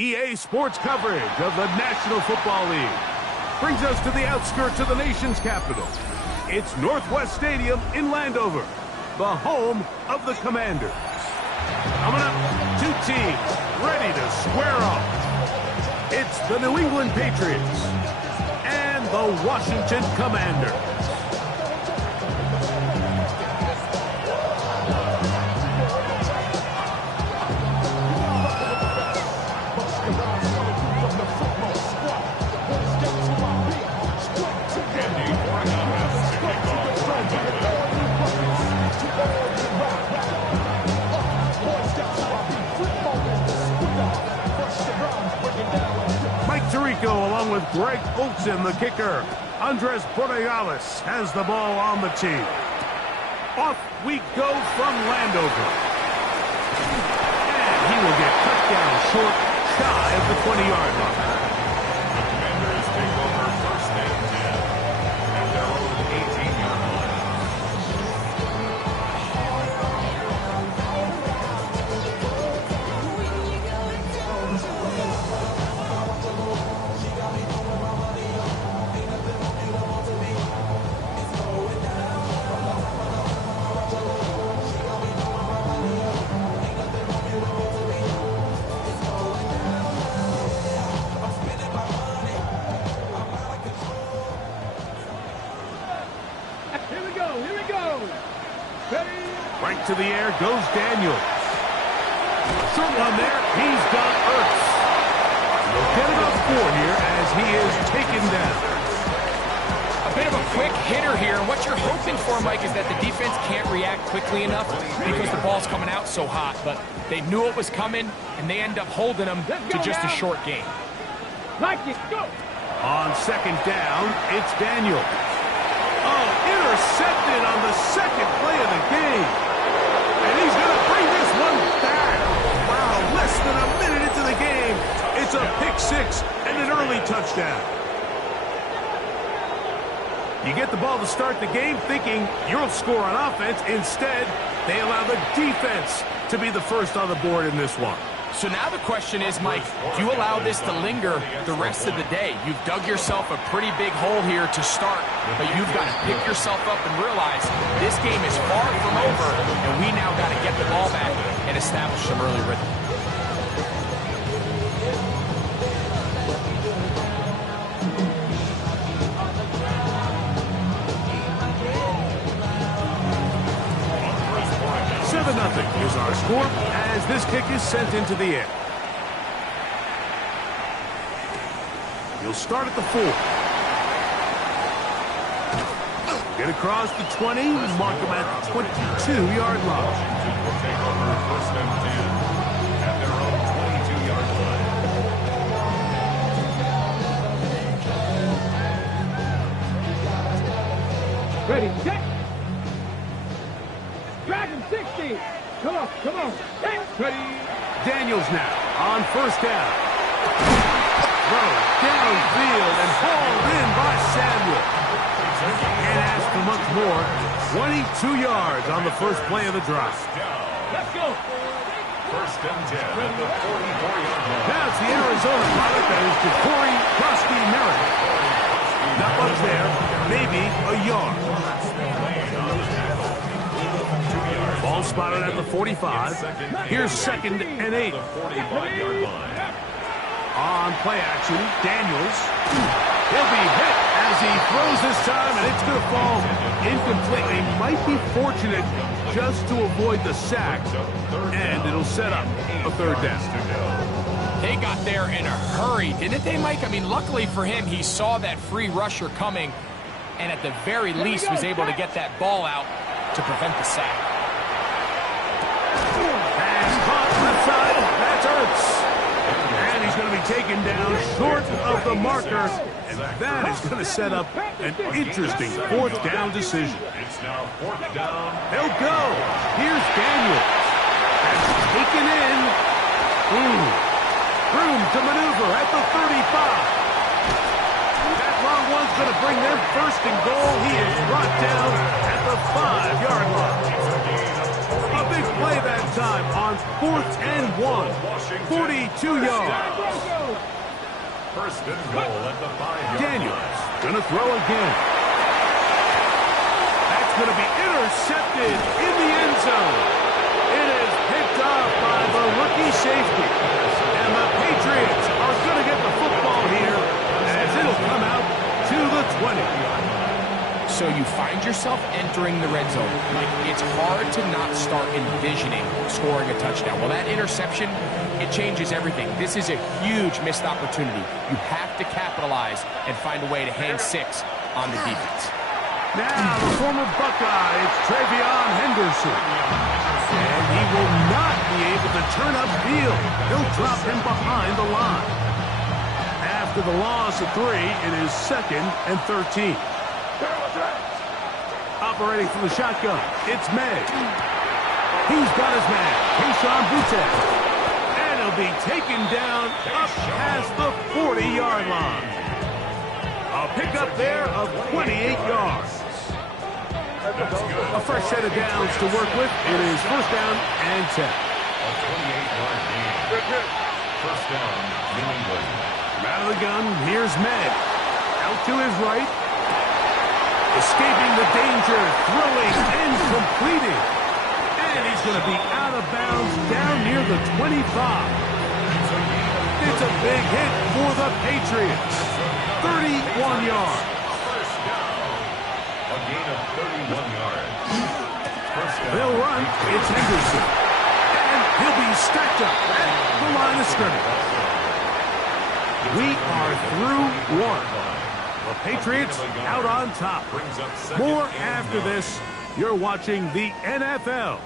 EA Sports coverage of the National Football League brings us to the outskirts of the nation's capital. It's Northwest Stadium in Landover, the home of the Commanders. Coming up, two teams ready to square off. It's the New England Patriots and the Washington Commanders. Along with Greg Olsen, the kicker. Andres Borregales has the ball on the tee. Off we go from Landover. And he will get cut down short, shy of the 20-yard line. The Commanders take over first and 10 at their own 18-yard line. Right to the air goes Daniels. Short one there. He's got Ertz. He'll get it up 4 here as he is taken down. A bit of a quick hitter here. And what you're hoping for, Mike, is that the defense can't react quickly enough because the ball's coming out so hot. But they knew it was coming, and they end up holding them to just a short gain. On second down, it's Daniels. Oh, intercepted on the second play of the game. And he's going to bring this one back. Wow, less than a minute into the game. It's a pick six and an early touchdown. You get the ball to start the game thinking you'll score on offense. Instead, they allow the defense to be the first on the board in this one. So now the question is, Mike, do you allow this to linger the rest of the day? You've dug yourself a pretty big hole here to start, but you've got to pick yourself up and realize this game is far from over, and we now got to get the ball back and establish some early rhythm. Nothing is our score as this kick is sent into the air. He'll start at the 4. Get across the 20, mark him at the 22-yard line. Will take over first and 10 at their own 22-yard line. Ready, check. Dragon 60. Come on. Ready. Daniels now on first down. Throw downfield and hauled in by Samuel. Can't ask for much more. 22 yards on the first play of the drive. Let's go. First and 10 at the 44-yard line. Now it's the Arizona product that is Corey Krusty Merritt. Not much there, maybe a yard. Ball spotted at the 45. Here's second and 8. On play action, Daniels. He'll be hit as he throws this time, and it's going to fall incomplete. They might be fortunate just to avoid the sack, and it'll set up a third down. They got there in a hurry, didn't they, Mike? I mean, luckily for him, he saw that free rusher coming, and at the very least was able to get that ball out to prevent the sack. Pass caught left side. That's Ertz. And he's going to be taken down short of the marker. And that is going to set up an interesting fourth down decision. It's now fourth down. They'll go. Here's Daniels. That's taken in. Room to maneuver at the 35. That long one's going to bring them first and goal. He is brought down at the 5-yard line. A big play that time on on 4th and 1. 42 yards. First and goal at the 5-yard Daniels going to throw again. That's going to be intercepted in the end zone. It is picked up by the rookie safety. And the Patriots are going to get the football here as it'll come out to the 20. So you find yourself entering the red zone. It's hard to not start envisioning scoring a touchdown. Well, that interception, it changes everything. This is a huge missed opportunity. You have to capitalize and find a way to hang 6 on the defense. Now, the former Buckeye, it's Travion Henderson. And he will not be able to turn upfield. He'll drop him behind the line. After the loss of 3, it is 2nd and 13. Operating from the shotgun, it's May. He's got his man, Keyshawn Boutte. And he'll be taken down up past the 40-yard line. A pickup there of 28 yards. A fresh set of downs to work with. It is 1st down and 10. A 28-yard gain. First down, New England. Out of the gun, here's May. Out to his right. Escaping the danger, throwing and completing. And he's going to be out of bounds down near the 25. It's a big hit for the Patriots. 31 yards. First down. A gain of 31 yards. First down. They'll run. It's Henderson. And he'll be stacked up at the line of scrimmage. We are through 1. The Patriots out on top. More after this. You're watching the NFL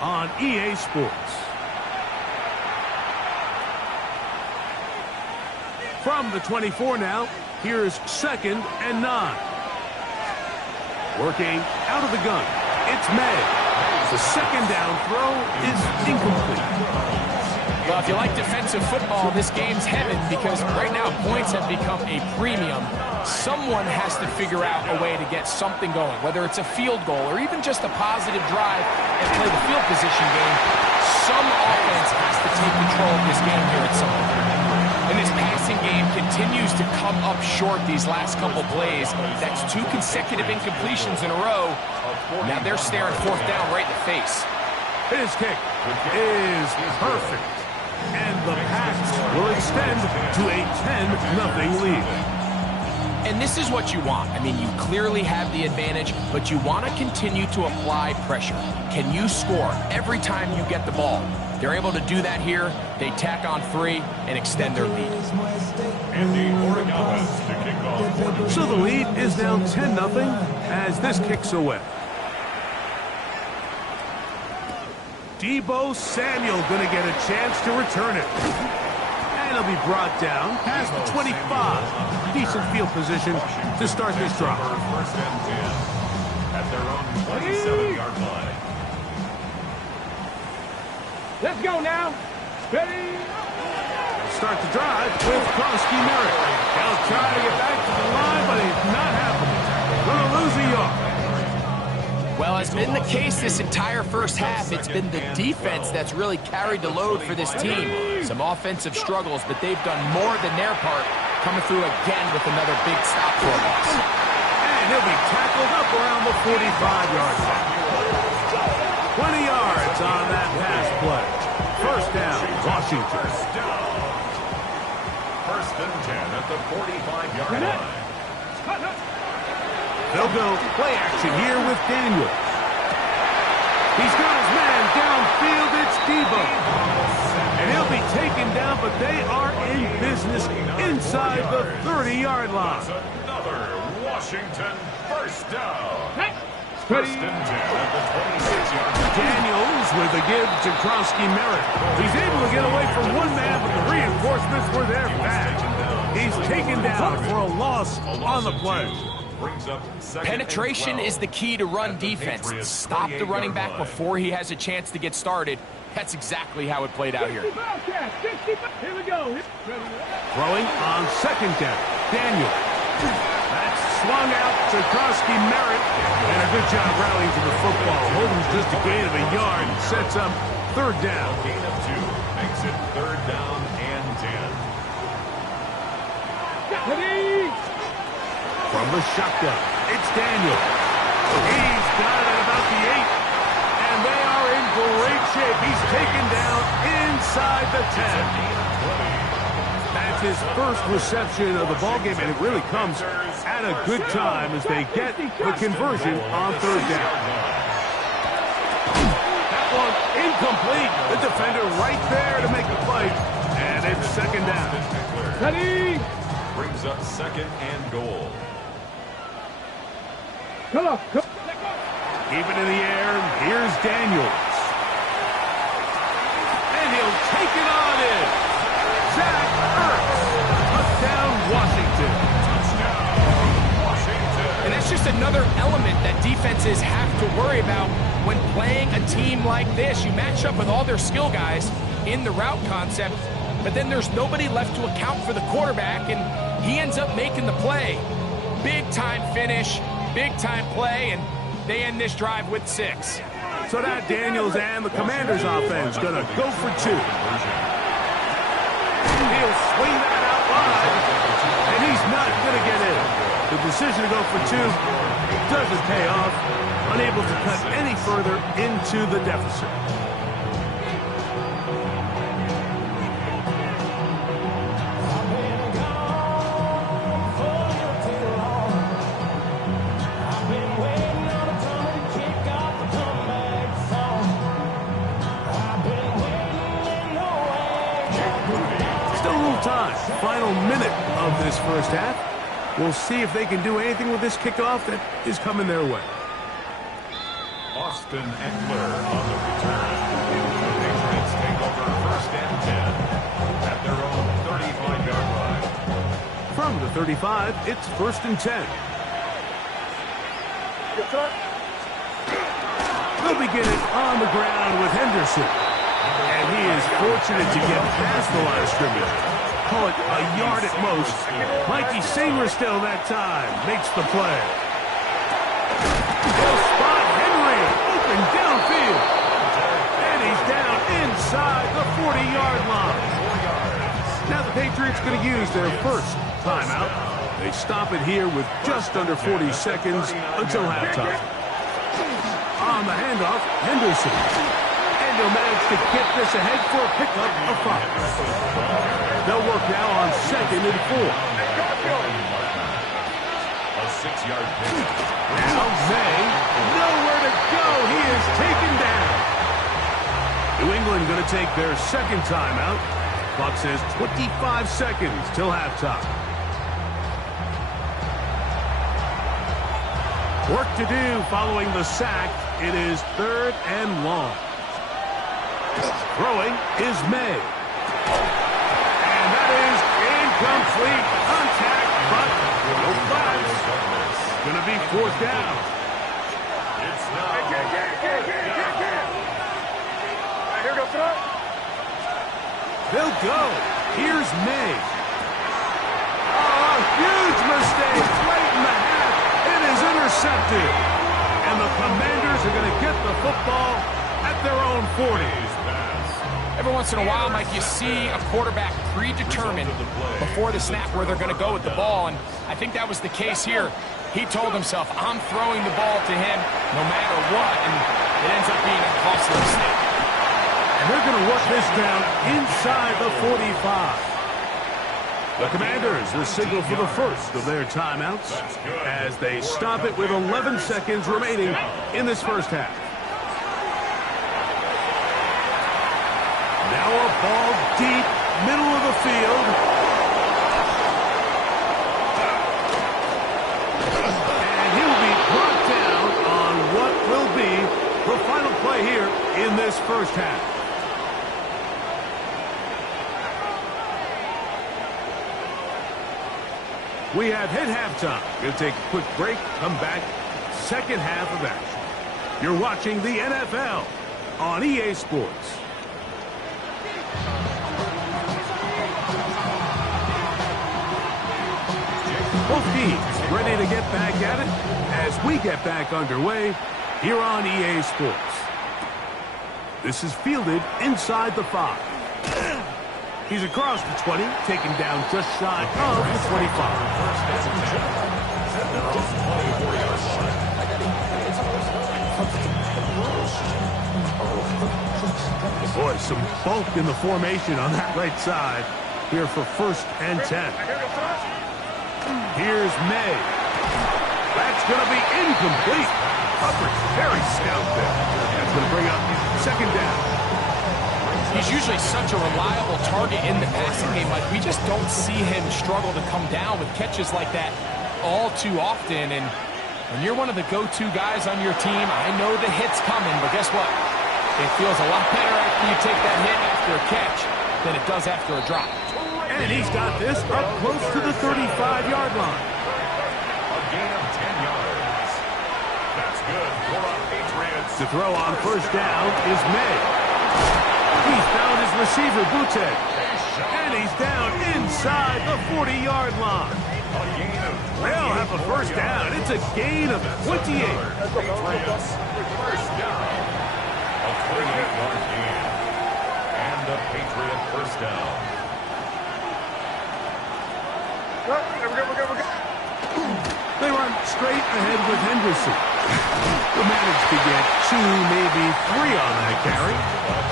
on EA Sports. From the 24 now, here's 2nd and 9. Working out of the gun, it's May. The 2nd down throw is incomplete. Well, if you like defensive football, this game's heaven because right now points have become a premium. Someone has to figure out a way to get something going, whether it's a field goal or even just a positive drive and play the field position game. Some offense has to take control of this game here at some point. And this passing game continues to come up short these last couple plays. That's 2 consecutive incompletions in a row. Now they're staring 4th down right in the face. His kick is perfect. And the Pats will extend to a 10-0 lead. And this is what you want. I mean, you clearly have the advantage, but you want to continue to apply pressure. Can you score every time you get the ball? They're able to do that here. They tack on 3 and extend their lead. Andy Origavas to kick off. So the lead is now 10-0 as this kicks away. Deebo Samuel going to get a chance to return it. And he'll be brought down past the 25. Decent field position to start this drive. First and 10 at their own 27-yard line. Let's go now. Ready? Start the drive with Krosky Merritt. He'll try to get back to the line, but he's not happening. Going to lose a yard. Well, as been the case this entire first half, it's been the defense that's really carried the load for this team. Some offensive struggles, but they've done more than their part, coming through again with another big stop for a loss. And he'll be tackled up around the 45-yard line. 20 yards on that pass play. First down, Washington. First and 10 at the 45-yard line. They'll go play action here with Daniel. He's got his man downfield. It's Deebo. And he'll be taken down, but they are in business inside the 30-yard line. Another Washington first down. Ready? First and 10 at the 26-yard line. Daniels with a give to Krosky Merritt. He's able to get away from one man, but the reinforcements were there fast. He's taken down for a loss on the play. Penetration is the key to run defense. Stop the running back before he has a chance to get started. That's exactly how it played out here. Here we go. Throwing on 2nd down. Daniel. That's swung out to Krosky Merritt. And a good job rallying to the football. Holding just a gain of a yard and sets up third down. A gain of 2 makes it third down and 10. Ready? From the shotgun, it's Daniel. He's got it at about the 8. And they are in great shape. He's taken down inside the 10. That's his first reception of the ballgame, and it really comes at a good time as they get the conversion on third down. That one incomplete. The defender right there to make the play, and it's second down. Ready? Brings up second and goal. Come on. Come. Keep it in the air. Here's Daniels. And he'll take it on in. Zach Ertz. Touchdown, Washington. Touchdown, Washington. And that's just another element that defenses have to worry about when playing a team like this. You match up with all their skill guys in the route concept, but then there's nobody left to account for the quarterback, and he ends up making the play. Big-time finish, big-time play, and they end this drive with 6. So that Daniels and the Commanders offense going to go for 2. He'll swing that out wide, and he's not going to get in. The decision to go for 2 doesn't pay off, unable to cut any further into the deficit. Final minute of this first half. We'll see if they can do anything with this kickoff that is coming their way. Austin Eckler on the return. The Patriots take over first and 10 at their own 35-yard line. From the 35, it's first and 10. They'll begin it on the ground with Henderson. And he is fortunate to get past the line of scrimmage. Call it a yard at most. Mikey Singer still that time makes the play. He'll spot Henry open downfield. And he's down inside the 40-yard line. Now the Patriots going to use their first timeout. They stop it here with just under 40 seconds until halftime. On the handoff, Henderson. And he'll manage to get this ahead for a pickup of 5. They'll work now on second and 4. A 6-yard pick. Now May, nowhere to go. He is taken down. New England going to take their second timeout. Clock says 25 seconds till halftime. Work to do following the sack. It is third and long. Throwing is May. Complete contact, but no flags. Going to be fourth down. It's now. Here goes throw. They'll go. Here's May. Oh, huge mistake late in the half. It is intercepted. And the Commanders are going to get the football at their own 40. Every once in a while, Mike, you see a quarterback predetermined before the snap where they're going to go with the ball, and I think that was the case here. He told himself, I'm throwing the ball to him no matter what, and it ends up being a costly mistake. And they're going to work this down inside the 45. The Commanders will signal for the first of their timeouts as they stop it with 11 seconds remaining in this first half. Now a ball deep, middle of the field. And he'll be brought down on what will be the final play here in this first half. We have hit halftime. We'll take a quick break, come back, second half of action. You're watching the NFL on EA Sports. Both teams ready to get back at it as we get back underway here on EA Sports. This is fielded inside the 5. He's across the 20, taken down just shy of the 25. Boy, some bulk in the formation on that right side here for 1st and 10. Here's May. That's going to be incomplete. Coverage very stout there. That's going to bring up 2nd down. He's usually such a reliable target in the passing game. Like, we just don't see him struggle to come down with catches like that all too often. And when you're one of the go-to guys on your team, I know the hit's coming, but guess what? It feels a lot better after you take that hit after a catch than it does after a drop. And he's got this up close to the 35-yard line. A gain of 10 yards. That's good for our Patriots. To throw on 1st down is May. He's found his receiver, Butte. And he's down inside the 40-yard line. A gain of They'll have a 1st down. It's a gain of 28. Patriots. 1st down. A 28-yard gain. And a Patriot 1st down. They run straight ahead with Henderson. They managed to get 2, maybe 3 on that carry.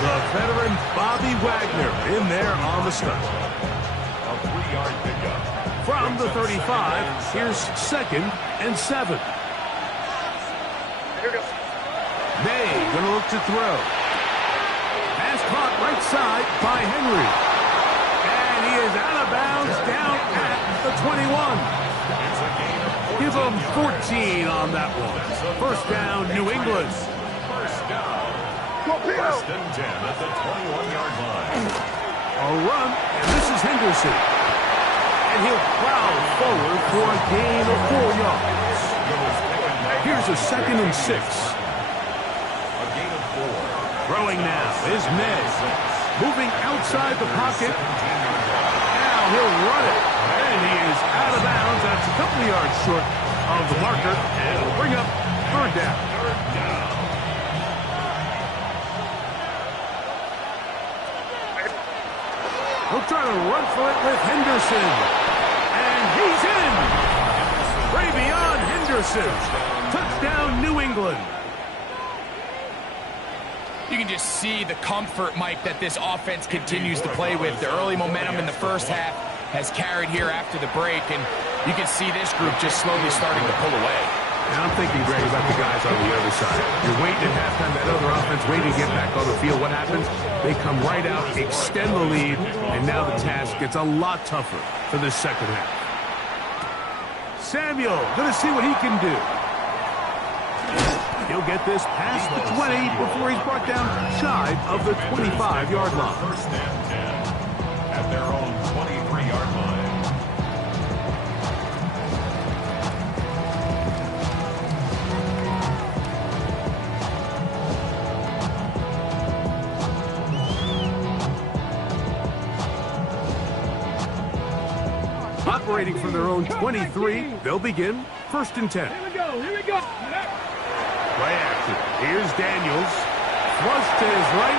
The veteran Bobby Wagner in there on the stunt. A 3-yard pickup. From the 35, here's 2nd and 7. May gonna look to throw. Pass caught right side by Henry. And he is out of bounds down at the 21. Give him 14 on that one. 1st down, New England. 1st down. 1st and 10 at the 21-yard line. A run, and this is Henderson. And he'll plow forward for a gain of 4 yards. Here's a 2nd and 6. A gain of 4. Throwing now is May. Moving outside the pocket. Now he'll run it. And he is out of bounds. That's a couple of yards short of the marker. And it'll bring up 3rd down. He'll try to run for it with Henderson. And he's in. Travion Henderson. Touchdown, New England. You can just see the comfort, Mike, that this offense continues to play with. The early momentum in the 1st half has carried here after the break, and you can see this group just slowly starting to pull away. And I'm thinking, Greg, about the guys on the other side. You're waiting at halftime, that other offense waiting to get back on the field. What happens? They come right out, extend the lead, and now the task gets a lot tougher for this 2nd half. Samuel, going to see what he can do. He'll get this past the 20 before he's brought down shy of the 25-yard line. 1st and 10 at their own 23-yard line. Operating from their own 23, they'll begin 1st and 10. Here we go, here we go. Play action. Here's Daniels. Flush to his right.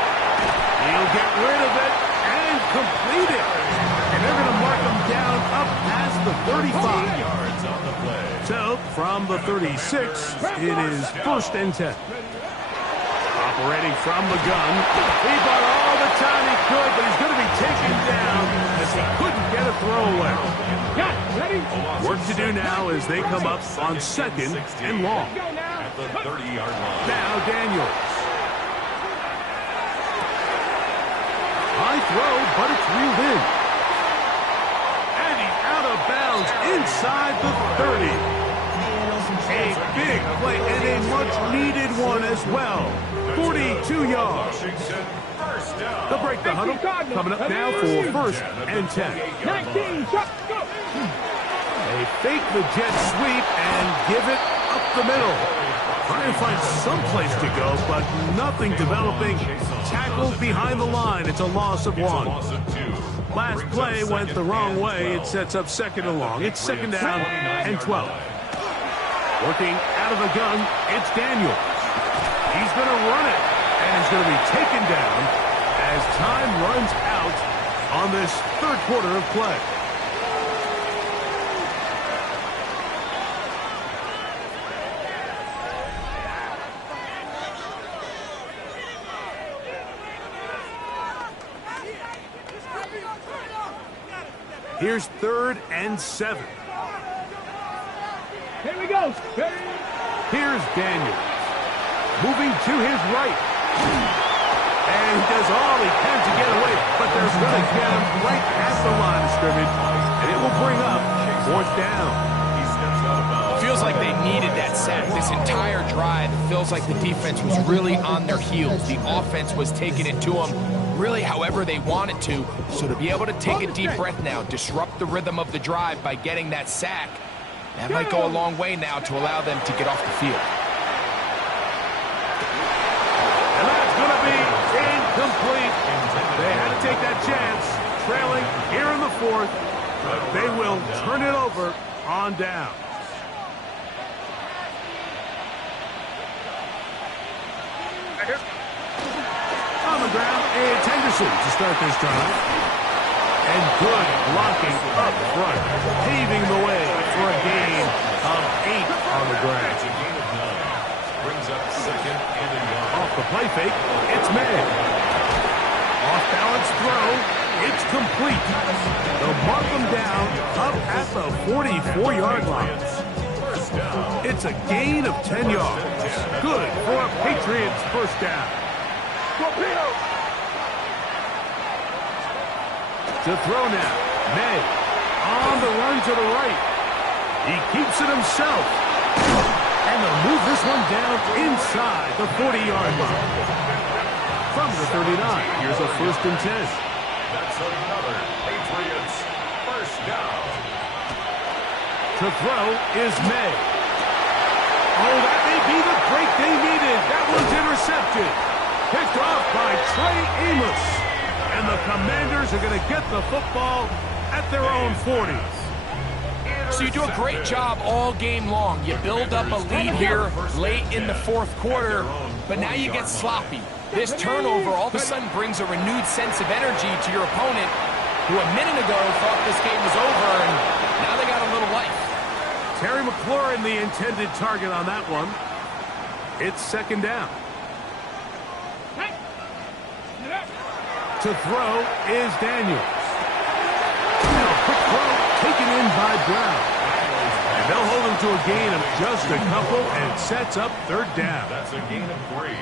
He'll get rid of it and complete it. And they're going to mark him down up past the 35. Yards on the play. So, from the 36, it is 1st and 10. Operating from the gun. He bought all the time he could, but he's going to be taken down as he couldn't get a throwaway. Got it, ready? Work to do now as they come up on 2nd and long. Go now. At the 30-yard line. Now Daniels. High throw, but it's reeled in. And he's out of bounds inside the 30. A big play and a much-needed one as well. 42 yards. Washington, 1st down. They'll break the huddle. Coming up now for 1st and 10. 19, shot, go. They fake the jet sweep and give it up the middle. Trying to find some place to go, but nothing developing. Tackled behind the line. It's a loss of 1. Loss of 2. Last play went the wrong way. It sets up 2nd and long. It's 2nd down and 12. Working out of the gun, it's Daniels. He's going to run it. And is going to be taken down as time runs out on this third quarter of play. Here's 3rd and 7. Here we go. Here's Daniels. Moving to his right. And he does all he can to get away, but they're going to get him right at the line of scrimmage, and it will bring up 4th down. Feels like they needed that sack. This entire drive, it feels like the defense was really on their heels. The offense was taking it to them really however they wanted to. So to be able to take a deep breath now, disrupt the rhythm of the drive by getting that sack, that might go a long way now to allow them to get off the field. And that's going to be incomplete. They had to take that chance, trailing here in the 4th, but they will turn it over on down. On the ground, it's Henderson to start this drive. And good blocking up front, paving the way for a gain of 8 on the ground. Brings up 2nd and a yard. Off the play fake, it's May. Off-balance throw, it's complete. They'll mark them down up at the 44-yard line. It's a gain of 10 yards. Good for a Patriots first down. To throw now, May on the run to the right. He keeps it himself. And they'll move this one down inside the 40-yard line. From the 39, here's a 1st and 10. That's another Patriots first down. To throw is May. Oh, that may be the break they needed. That one's intercepted. Picked off by Trey Amos. And the Commanders are going to get the football at their own 40. So you do a great job all game long. You build up a lead here late in the 4th quarter, but now you get sloppy. This turnover all of a sudden brings a renewed sense of energy to your opponent, who a minute ago thought this game was over, and now they got a little life. Terry McLaurin, the intended target on that one. It's 2nd down. To throw is Daniels. Now, quick throw taken in by Brown. And they'll hold him to a gain of just a couple and sets up 3rd down. That's a gain of 3.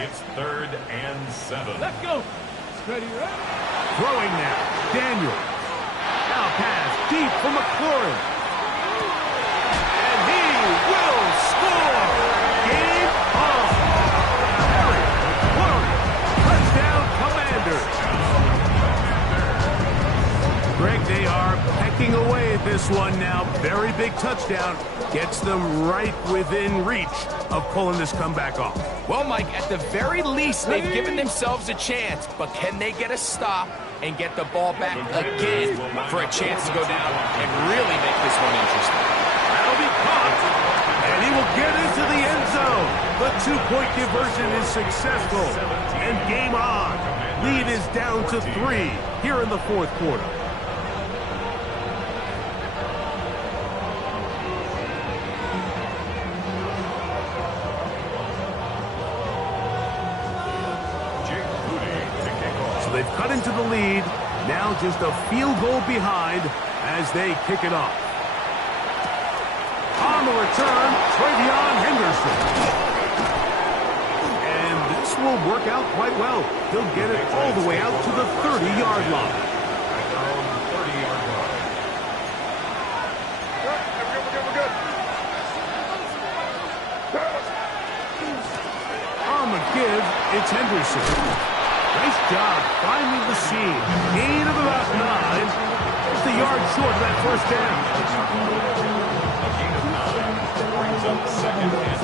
It's 3rd and 7. Let's go. Ready, right? Throwing now, Daniels. Now pass deep for McLaurin. And he will score. Game on. Terry McLaurin. Touchdown Commanders. Greg, they are pecking away at this one now. Very big touchdown. Gets them right within reach of pulling this comeback off. Well, Mike, at the very least, they've given themselves a chance, but can they get a stop and get the ball back again for a chance to go down and really make this one interesting? That'll be caught, and he will get into the end zone. The 2-point conversion is successful, and game on. Lead is down to 3 here in the 4th quarter. They've cut into the lead. Now just a field goal behind as they kick it off. On the return, Travion Henderson. And this will work out quite well. He'll get it all the way out to the 30-yard line. On the give, it's Henderson. Nice job finding the seam. Gain of about 9. Just a yard short of that first down. A gain of 9 brings up 2nd and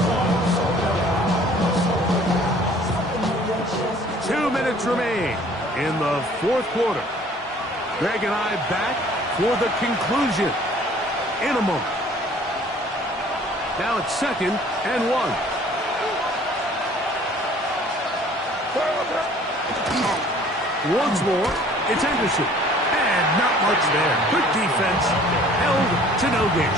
1. 2 minutes remain in the 4th quarter. Greg and I back for the conclusion in a moment. Now it's 2nd and 1. Once more, it's Henderson. And not much there. Good defense. Held to no gain.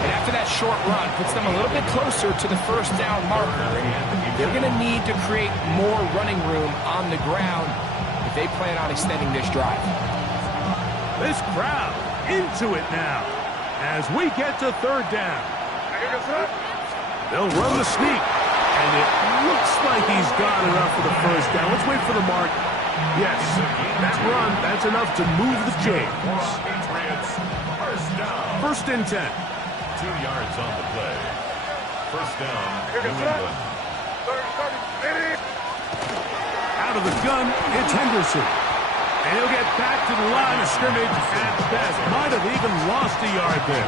And after that short run, puts them a little bit closer to the first down marker. They're going to need to create more running room on the ground if they plan on extending this drive. This crowd into it now as we get to third down. They'll run the sneak, and it looks like he's got enough for the first down. Let's wait for the mark. Yes, that run, that's enough to move the chains. First and 10. 2 yards on the play. First down, New England. Out of the gun, it's Henderson. And he'll get back to the line of scrimmage at best. Might have even lost a yard there.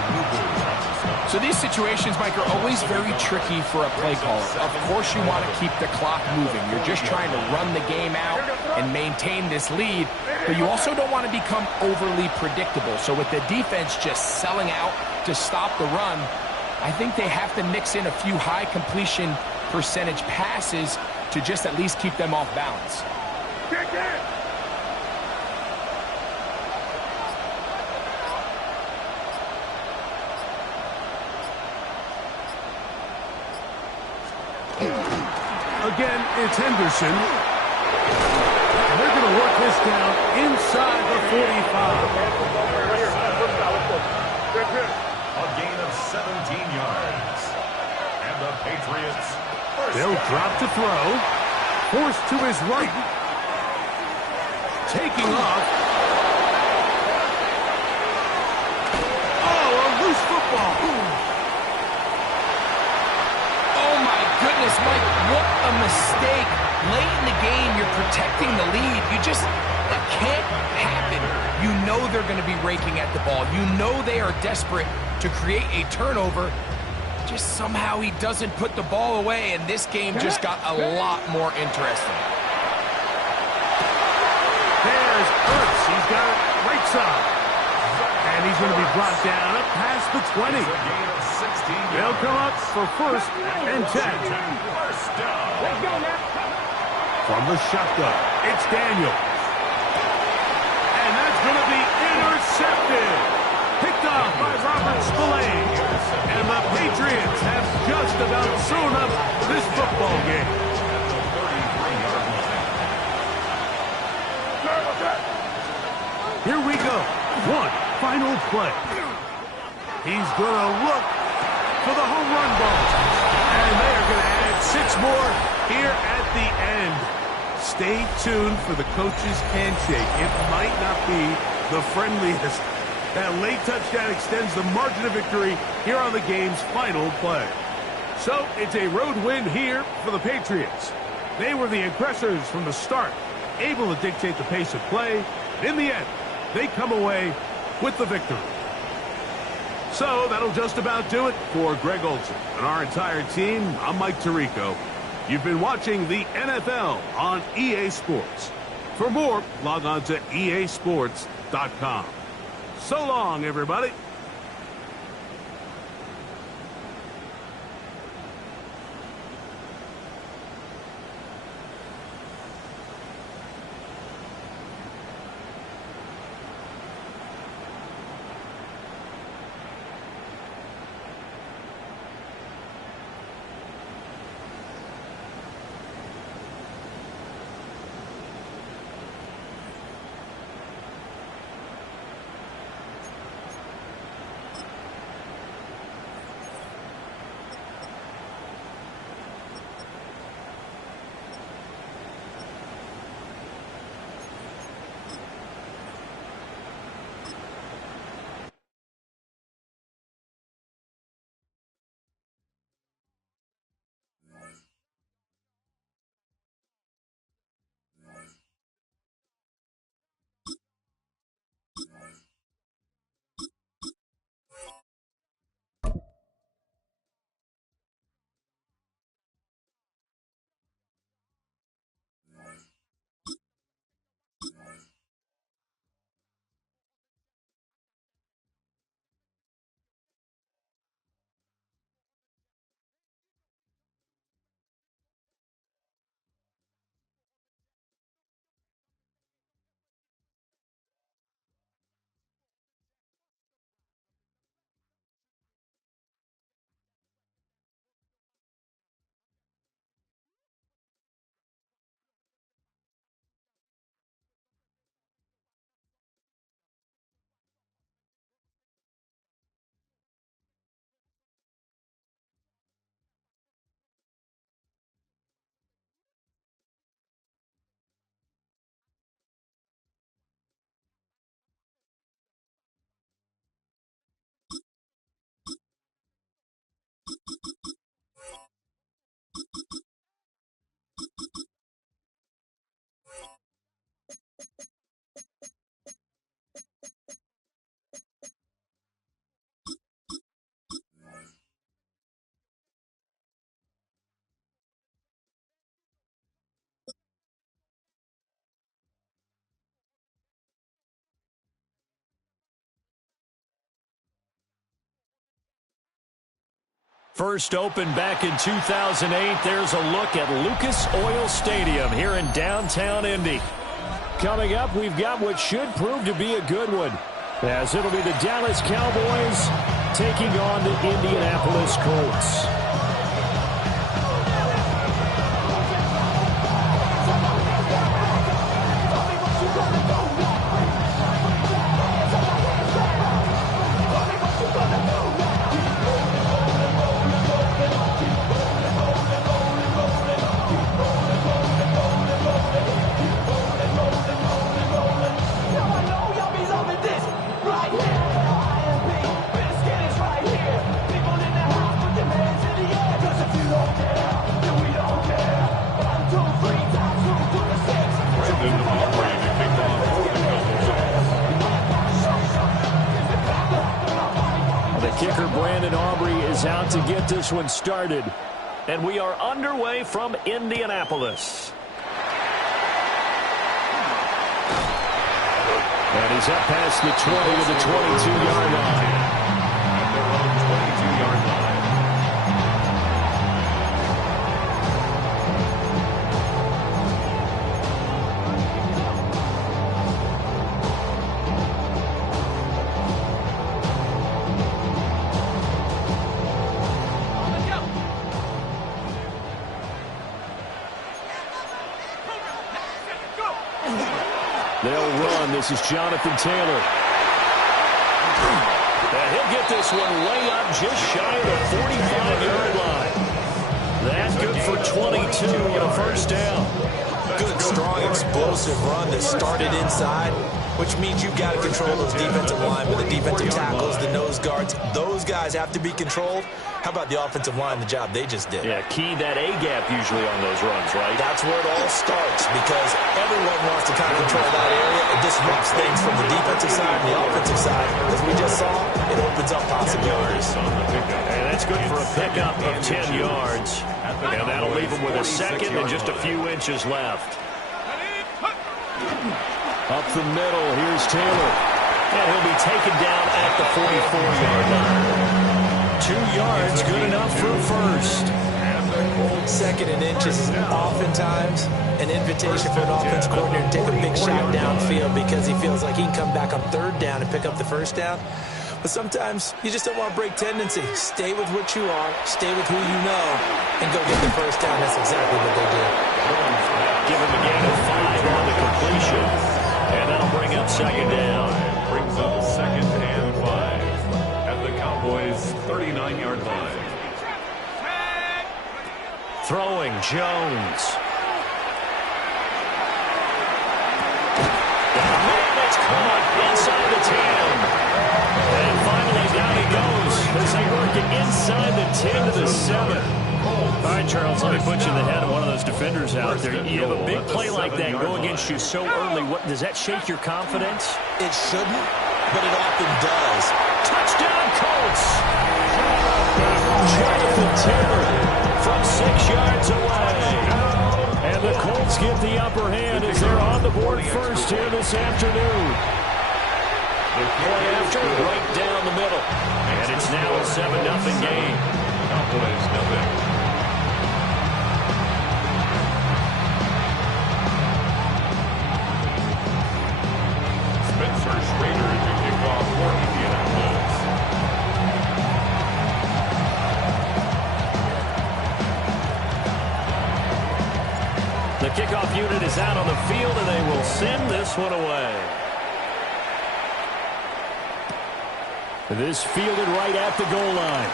So these situations, Mike, are always very tricky for a play caller. Of course you want to keep the clock moving. You're just trying to run the game out and maintain this lead, but you also don't want to become overly predictable. So with the defense just selling out to stop the run, I think they have to mix in a few high completion percentage passes to just at least keep them off balance. Again, it's Henderson. And they're going to work this down inside the 45. A gain of 17 yards. And the Patriots They'll drop to throw. Forced to his right. Taking off. Oh, a loose football. Oh my goodness, Mike, what a mistake. Late in the game, you're protecting the lead. That can't happen. You know they're going to be raking at the ball. You know they are desperate to create a turnover. Just somehow he doesn't put the ball away, and this game just got a lot more interesting. There's Ertz. He's got it right side. And he's going to be brought down up past the 20. They'll come up for first and 10. From the shotgun, it's Daniel. And that's going to be intercepted. Picked off by Robert Spillane. And the Patriots have just about sewn up this football game. Here we go. One final play. He's going to look for the home run ball. And they are going to add 6 more here at the end. Stay tuned for the coach's handshake. It might not be the friendliest. That late touchdown extends the margin of victory here on the game's final play. So it's a road win here for the Patriots. They were the aggressors from the start, able to dictate the pace of play. In the end, they come away with the victory. So that'll just about do it for Greg Olsen and our entire team. I'm Mike Tirico. You've been watching the NFL on EA Sports. For more, log on to easports.com. So long, everybody. First opened back in 2008. There's a look at Lucas Oil Stadium here in downtown Indy. Coming up, we've got what should prove to be a good one, as it'll be the Dallas Cowboys taking on the Indianapolis Colts. Out to get this one started, and we are underway from Indianapolis. And he's up past the 20 to the 22-yard line. At their own 22-yard line. They'll run. This is Jonathan Taylor. And he'll get this one way up just shy of the 45-yard line. That's good for 22 and a first down. Good, strong, explosive run that started inside, which means you've got to control those defensive linemen, the defensive tackles, the nose guards. Those guys have to be controlled. How about the offensive line, the job they just did? Yeah, key that A-gap usually on those runs, right? That's where it all starts, because everyone wants to kind of control that area. It disrupts things from the defensive side and the offensive side. As we just saw, it opens up possibilities. And that's good for a pickup of 10 yards. And that'll leave him with a second and just a few inches left. Up the middle, here's Taylor. And he'll be taken down at the 44-yard line. 2 yards, good enough for a first. Second and inches is oftentimes an invitation for an offense coordinator to take a big shot downfield because he feels like he can come back on third down and pick up the first down. But sometimes you just don't want to break tendency. Stay with what you are, stay with who you know, and go get the first down. That's exactly what they did. Give him a gain of 5 on the completion, and that'll bring up second down. Brings up second and 5 at the Cowboys' 39-yard line. Throwing, Jones. Man, it's caught inside the 10. And finally, down he goes as they work it inside the 10 to the 7. All right, Charles, let me put you in the head of one of those defenders out there. You have a big play like that go against you so early. What, does that shake your confidence? It shouldn't, but it often does. Touchdown, Colts! Jonathan Taylor from 6 yards away. And the Colts get the upper hand as they're on the board first here this afternoon. The play after, right down the middle. And it's now a 7-0 game. Cowboys nothing. Spencer Schrader to kick off for Indianapolis. The kickoff unit is out on the field, and they will send this one away. This fielded right at the goal line.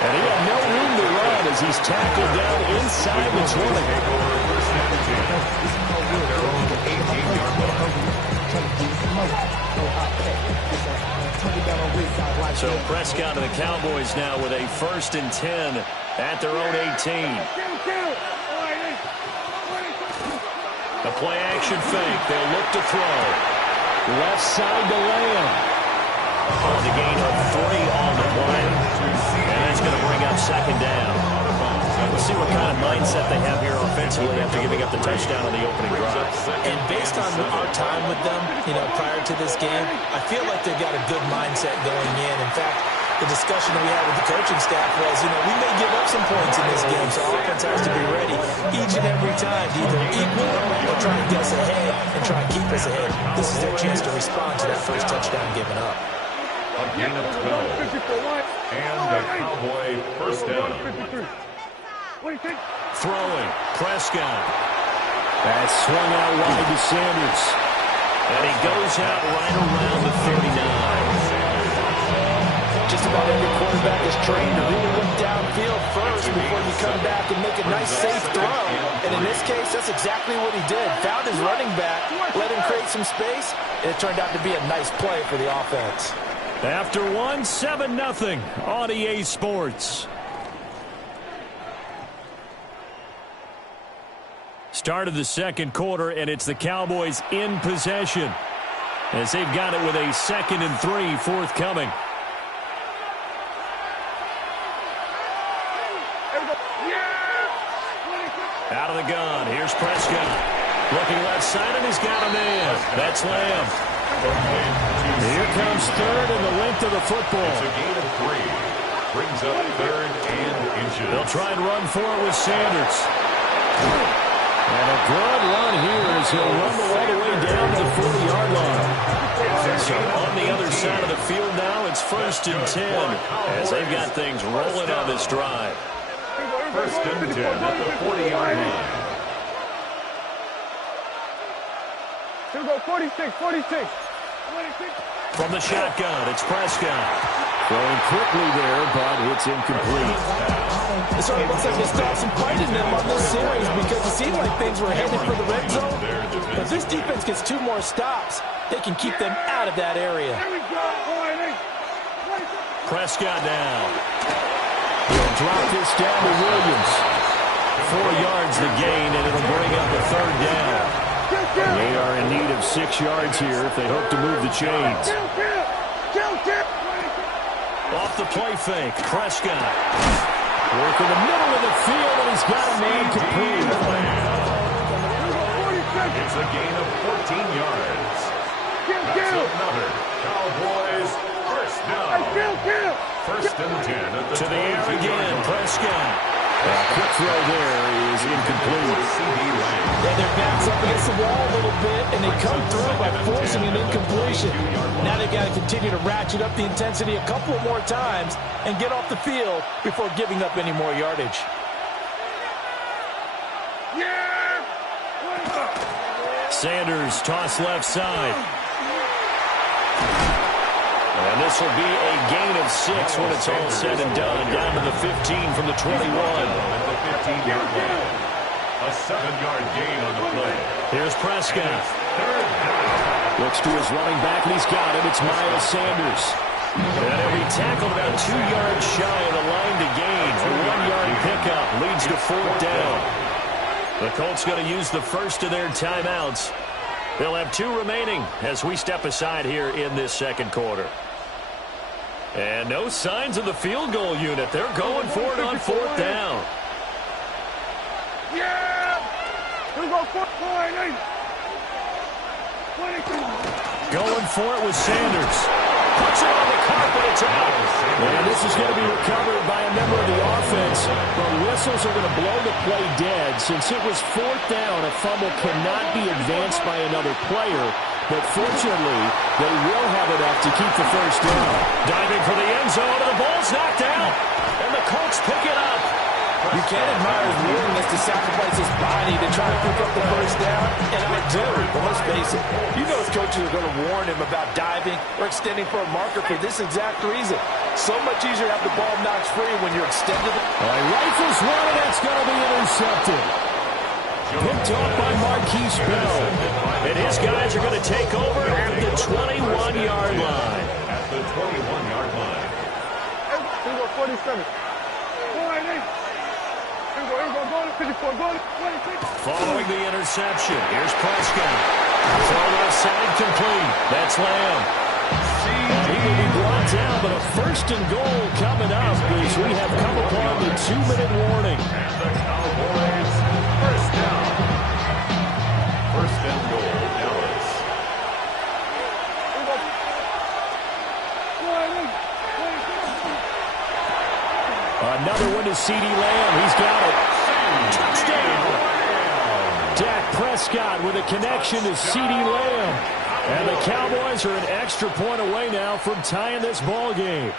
And he had no room to run as he's tackled down inside the 20. So Prescott and the Cowboys now with a 1st and 10 at their own 18. A play action fake. They'll look to throw. Left side to Lamb. On the gain of 3 on the play. And that's going to bring up second down. We'll see what kind of mindset they have here offensively after giving up the touchdown on the opening drive. And based on our time with them, prior to this game, I feel like they've got a good mindset going in. In fact, the discussion that we had with the coaching staff was, we may give up some points in this game, so offense has to be ready each and every time to either equal or try and get us ahead and try and keep us ahead. This is their chance to respond to that first touchdown given up. A gain of 12. And a Cowboy first down. Throwing. Prescott. That's swung out wide to Sanders. And he goes out right around the 39. Just about every quarterback is trained to really look downfield first before you come back and make a nice, safe throw. And in this case, that's exactly what he did. Found his running back, let him create some space, and it turned out to be a nice play for the offense. After one, 7-0 on EA Sports. Start of the second quarter, and it's the Cowboys in possession as they've got it with a 2nd and 3 forthcoming. Out of the gun. Here's Prescott. Looking left side, and he's got a man. That's Lamb. Here comes third in the length of the football. It's a gain of 3. Brings up 3rd and inches. They'll try and run for it with Sanders. And a good run here as he'll run all the way down to the 40-yard line. So on the other side of the field now, it's 1st and 10 as they've got things rolling on this drive. 1st and 10 at the 40-yard line. Here we go, 46, 46. From the shotgun, it's Prescott. Throwing quickly there, but it's incomplete. It sort of looks like they stopped some fight in them on this series because it seemed like things were headed for the red zone. But if this defense gets 2 more stops, they can keep them out of that area. Prescott down. He'll drop this down to Williams. 4 yards the gain, and it'll bring up a 3rd down. They are in need of 6 yards here if they hope to move the chains. Off the play fake, Prescott. Work in the middle of the field, and he's got a man complete. It's a gain of 14 yards. That's another Cowboys first down. 1st and 10 at the to the air again, Prescott. Quick throw there is incomplete. Yeah, their back's up against the wall a little bit, and they come through by forcing an incompletion. Now they've got to continue to ratchet up the intensity a couple more times and get off the field before giving up any more yardage. Sanders toss left side. And this will be a gain of 6 when it's all said and done. Down to the 15 from the 21. At the 15-yard line. A 7-yard gain on the play. Here's Prescott. Looks to his running back, and he's got him. It's Miles Sanders. And every tackle about 2 yards shy of the line to gain. A 1-yard pickup leads to 4th down. The Colts going to use the first of their timeouts. They'll have 2 remaining as we step aside here in this second quarter. And no signs of the field goal unit. They're going for it on 4th down. Going for it with Sanders. Puts it on the carpet. It's out. And this is going to be recovered by a member of the offense. But whistles are going to blow the play dead. Since it was 4th down, a fumble cannot be advanced by another player. But fortunately, they will have enough to keep the first down. Diving for the end zone, and the ball's knocked out. And the Colts pick it up. You can't admire his willingness to sacrifice his body to try to pick up the first down, and I do, but let's face it, you know his coaches are going to warn him about diving or extending for a marker for this exact reason. So much easier to have the ball knocked free when you're extended. Rifles one, and it's going to be intercepted. Picked off by Marquise Bell. And his guys are going to take over at the 21-yard line. At the 21-yard line. 47. Following the interception, here's Prescott. Throw left side complete. That's Lamb. He will be brought down, but a 1st and goal coming up as we have come upon the 2-minute warning. And the Cowboys first down. 1st and goal, Dallas. Prescott with a connection to CeeDee Lamb. And the Cowboys are an extra point away now from tying this ball game.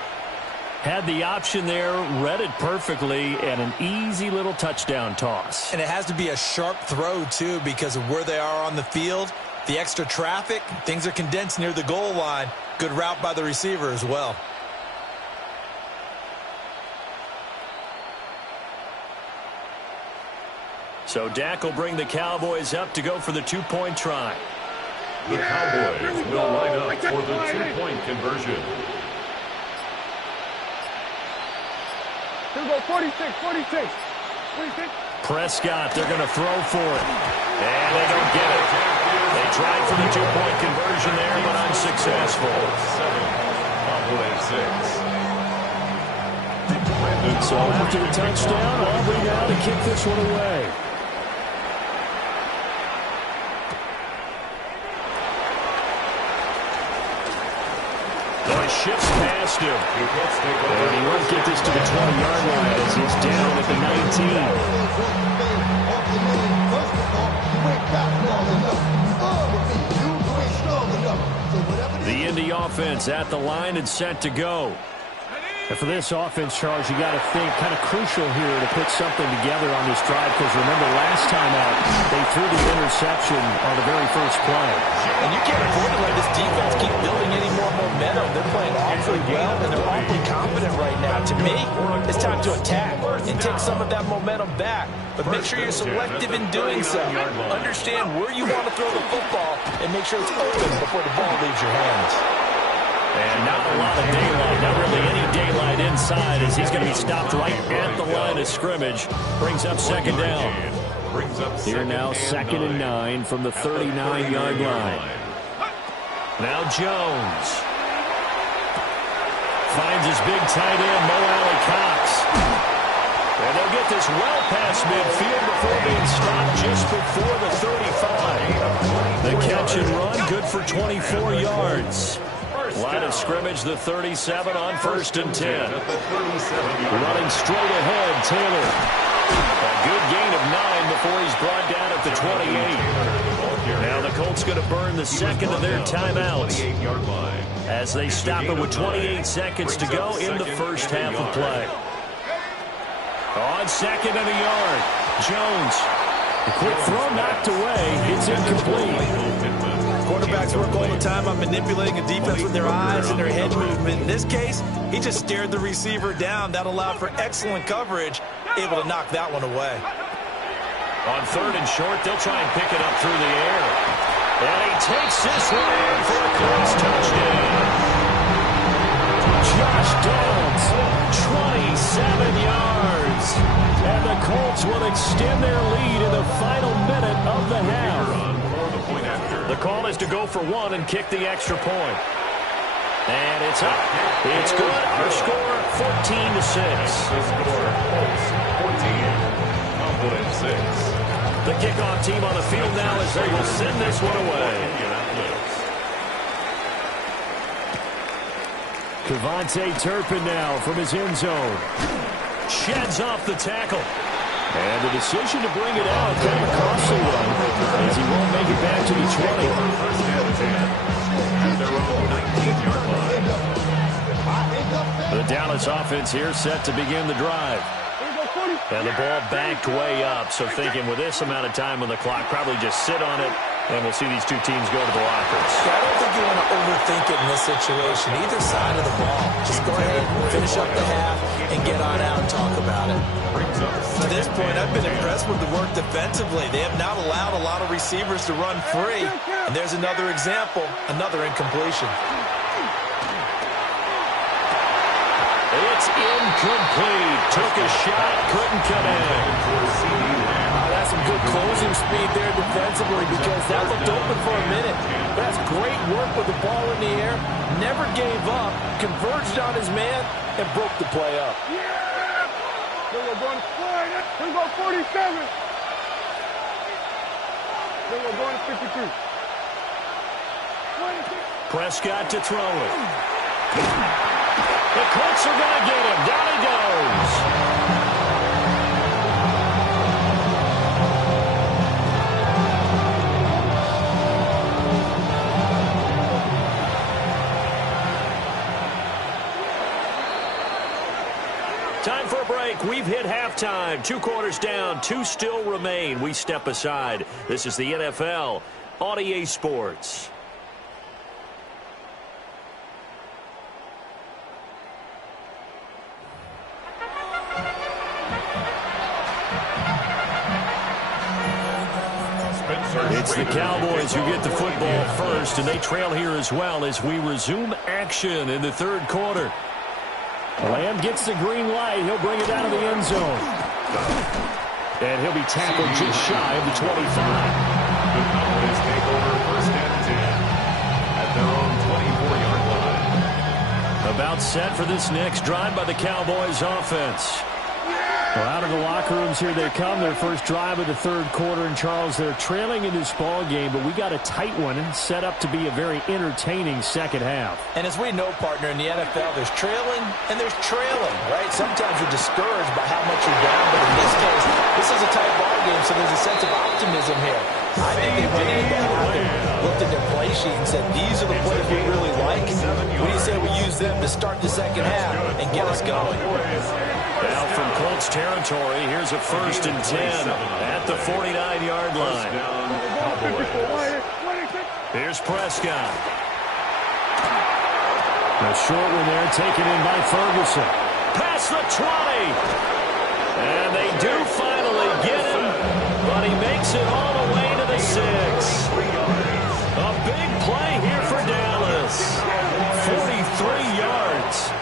Had the option there, read it perfectly, and an easy little touchdown toss. And it has to be a sharp throw, too, because of where they are on the field. The extra traffic, things are condensed near the goal line. Good route by the receiver as well. So Dak will bring the Cowboys up to go for the two-point try. The Cowboys will line up for the two-point conversion. Here we go, 46, 46. Prescott, they're going to throw for it. And they don't get it. They tried for the two-point conversion there, but unsuccessful. 7, Cowboys 6. So after the touchdown, Aubrey now to kick this one away. Shifts past him. And he won't get this to the 20-yard line as he's down at the 19. The Indy offense at the line and set to go. And for this offense, Charles, you got to think kind of crucial here to put something together on this drive, because remember last time out, they threw the interception on the very first play. And you can't afford to let this defense keep building any more momentum. They're playing awfully well, and they're awfully confident right now. To me, it's time to attack and take some of that momentum back. But make sure you're selective in doing so. Understand where you want to throw the football and make sure it's open before the ball leaves your hands. And not a lot of daylight, not really any daylight inside, as he's going to be stopped right at the line of scrimmage. Brings up second down. Here now, 2nd and 9 from the 39-yard line. Now Jones. Finds his big tight end, Mo Alley-Cox. And they'll get this well past midfield before being stopped just before the 35. The catch and run, good for 24 yards. Line of scrimmage, the 37 on 1st and 10. Running straight ahead, Taylor. A good gain of 9 before he's brought down at the 28. Now the Colts going to burn the second of their timeouts as they stop it with 28 seconds to go in the first half of play. On 2nd and a yard, Jones. A quick throw knocked away. It's incomplete. Quarterbacks work all the time on manipulating a defense with their eyes and their head movement. In this case, he just stared the receiver down. That allowed for excellent coverage, able to knock that one away. On 3rd and short, they'll try and pick it up through the air. And he takes this one in for a Colts touchdown. Josh Downs, 27 yards. And the Colts will extend their lead in the final minute of the half. The call is to go for 1 and kick the extra point. And it's up. It's good. Our score, 14-6. The kickoff team on the field now as they will send this one away. Kevontae Turpin now from his end zone. Sheds off the tackle. And the decision to bring it out, kind of a costly one, as he won't make it back to the 20. The Dallas offense here set to begin the drive. And the ball backed way up, so thinking with this amount of time on the clock, probably just sit on it, and we'll see these two teams go to the lockers. Yeah, I don't think you want to overthink it in this situation, either side of the ball. Just go ahead, finish up the half, and get on out and talk about it. To this point, I've been impressed with the work defensively. They have not allowed a lot of receivers to run free. And there's another example, another incompletion. It's incomplete. Took a shot, couldn't come in. That's some good closing speed there defensively, because that looked open for a minute. That's great work with the ball in the air. Never gave up, converged on his man, and broke the play up. Then we're going to slide. Here we go, 47. Then we're going to 53. 26. Prescott to throw it. The Colts are going to get him. Down he goes. back. We've hit halftime. 2 quarters down. 2 still remain. We step aside. This is the NFL on EA Sports. It's the Cowboys who get the football first, and they trail here as well as we resume action in the 3rd quarter. Lamb gets the green light. He'll bring it out of the end zone. And he'll be tackled just shy of the 25. The Cowboys take over 1st and 10 at their own 24-yard line. About set for this next drive by the Cowboys offense. Well, out of the locker rooms here they come. Their first drive of the 3rd quarter. And, Charles, they're trailing in this ball game, but we got a tight one set up to be a very entertaining second half. And as we know, partner, in the NFL, there's trailing and there's trailing, right? Sometimes you're discouraged by how much you're down, but in this case, this is a tight ball game, so there's a sense of optimism here. I think they went into the half and looked at their play sheet and said, these are the plays we really like. What do you say we use them to start the second half and get us going? Now from Colts territory, here's a 1st and 10 at the 49-yard line. Here's Prescott. A short one there taken in by Ferguson. Past the 20. And they do finally get him, but he makes it all the way to the 6. A big play here for Dallas. 43 yards.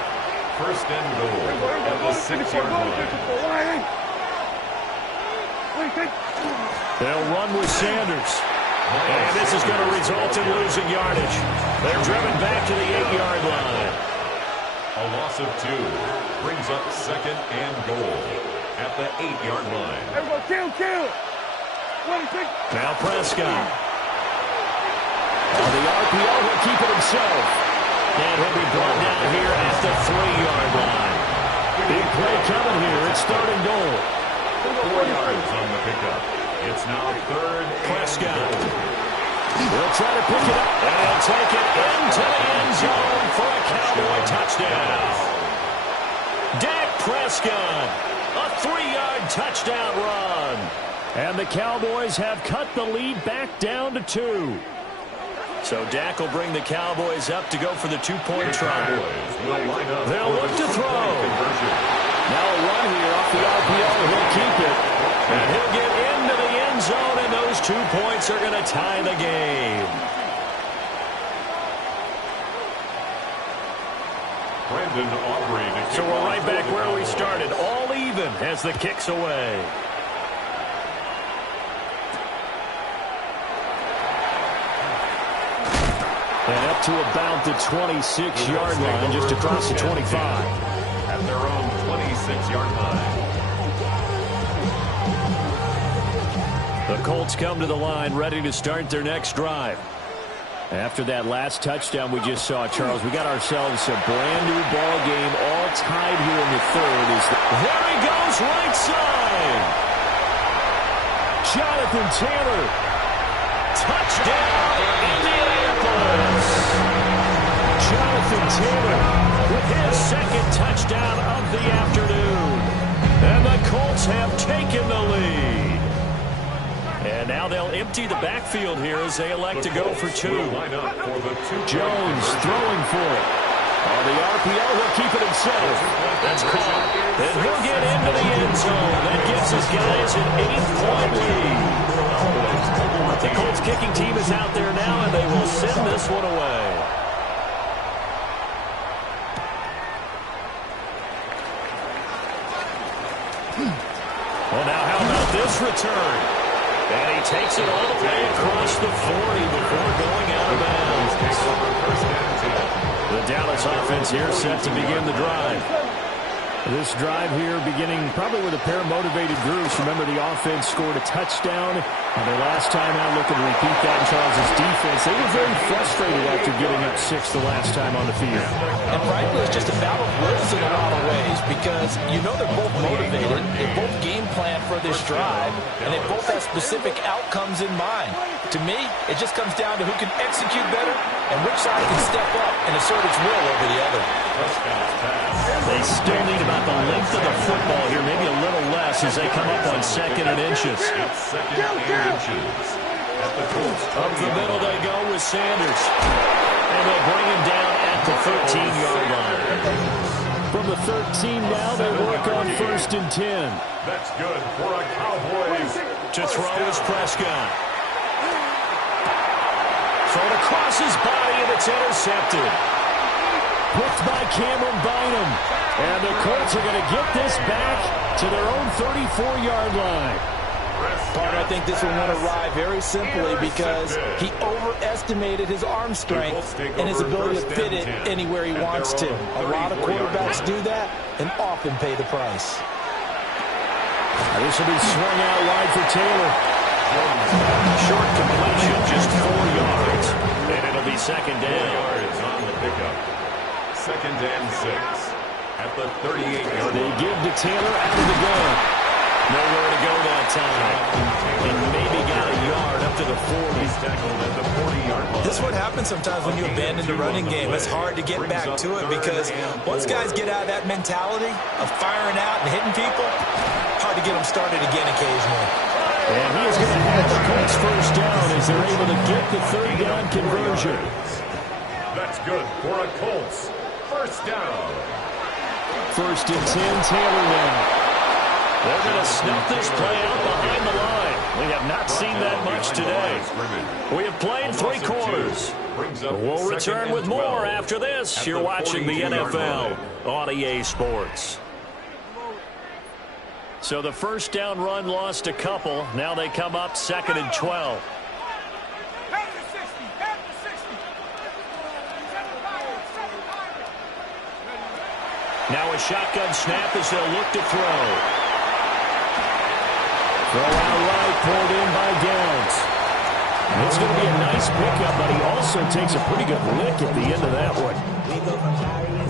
1st and goal at the 6-yard line. They'll run with Sanders. And this is going to result in losing yardage. They're driven back to the 8-yard line. A loss of 2 brings up 2nd and goal at the 8-yard line. Now Prescott. On the RPO, he'll keep it himself. And he'll be brought down here at the 3-yard line. Big play coming here. It's 3rd and goal. 4 yards on the pickup. It's now 3rd. Prescott. He'll try to pick it up. And he'll take it into the end zone for a Cowboy touchdown. Dak Prescott. A 3-yard touchdown run. And the Cowboys have cut the lead back down to 2. So Dak will bring the Cowboys up to go for the 2-point try. They'll look to throw. Now a run here off the RPO. He'll keep it. And he'll get into the end zone, and those 2 points are going to tie the game. So we're right back where we started. All even as the kick's away. And up to about the 26-yard line, just across the 25. At their own 26-yard line. The Colts come to the line ready to start their next drive. After that last touchdown we just saw, Charles, we got ourselves a brand-new ball game, all tied here in the 3rd. There he goes, right side. Jonathan Taylor. Touchdown, Indianapolis. Jonathan Taylor with his 2nd touchdown of the afternoon. And the Colts have taken the lead. And now they'll empty the backfield here as they elect to go for 2. Jones throwing for it. On the RPO, he'll keep it himself. That's caught. And he'll get into the end zone. That gives his guys an 8-point lead. The Colts kicking team is out there now, and they will send this one away. Well, now how about this return? And he takes it all the way across the 40 before going out of bounds. The Dallas offense here set to begin the drive. This drive here beginning probably with a pair of motivated groups. Remember, the offense scored a touchdown. And their last time out looking to repeat that in Charles' defense. They were very frustrated after giving up 6 the last time on the field. And frankly, it's just a battle of wills in a lot of ways because you know they're both motivated. They both game plan for this drive. And they both have specific outcomes in mind. To me, it just comes down to who can execute better and which side can step up and assert its will over the other. They still need about about the length of the football here, maybe a little less as they come up on 2nd and inches. It's 2nd and inches. At the Colts, up the middle they go with Sanders. And they'll bring him down at the 13-yard line. From the 13 now, they work on 1st and 10. That's good for a Cowboys. To throw is Prescott. Thrown across his body, and it's intercepted. Picked by Cameron Bynum. And the Colts are going to get this back to their own 34-yard line. Parker, I think this one won't arrive very simply because he overestimated his arm strength and his ability to fit it anywhere he wants to. A lot of quarterbacks do that and often pay the price. This will be swung out wide for Taylor. Short completion, just 4 yards. And it'll be 2nd down. 4 yards on the pickup. 2nd and 6. At the 38-yard They line. give to Taylor out of the gun. Nowhere to go that time. And maybe got a yard up to the 40. He's tackled at the 40-yard line. This is what happens sometimes when you abandon the running game. It's hard to get back to it because once guys get out of that mentality of firing out and hitting people, hard to get them started again occasionally. And he is going to have the Colts 1st down as they're able to get the 3rd down conversion. That's good for a Colts. 1st down. 1st and 10, Taylor now. They're going to snuff this play out behind the line. We have not seen that much today. We have played 3 quarters. We'll return with more after this. You're watching the NFL on EA Sports. So the 1st down run lost a couple. Now they come up 2nd and 12. Now a shotgun snap as they'll look to throw. Throw out right, pulled in by Downs. It's going to be a nice pickup, but he also takes a pretty good lick at the end of that one.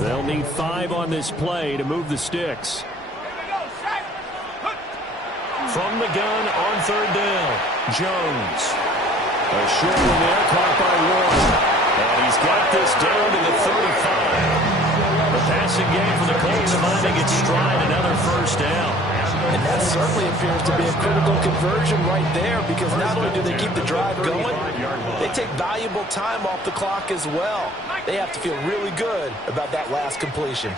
They'll need 5 on this play to move the sticks. From the gun on 3rd down, Jones. A short one there, caught by Warren. And he's got this down to the 35. The passing game for the Colts finding its stride, another 1st down. And that certainly appears to be a critical conversion right there because not only do they keep the drive going, they take valuable time off the clock as well. They have to feel really good about that last completion.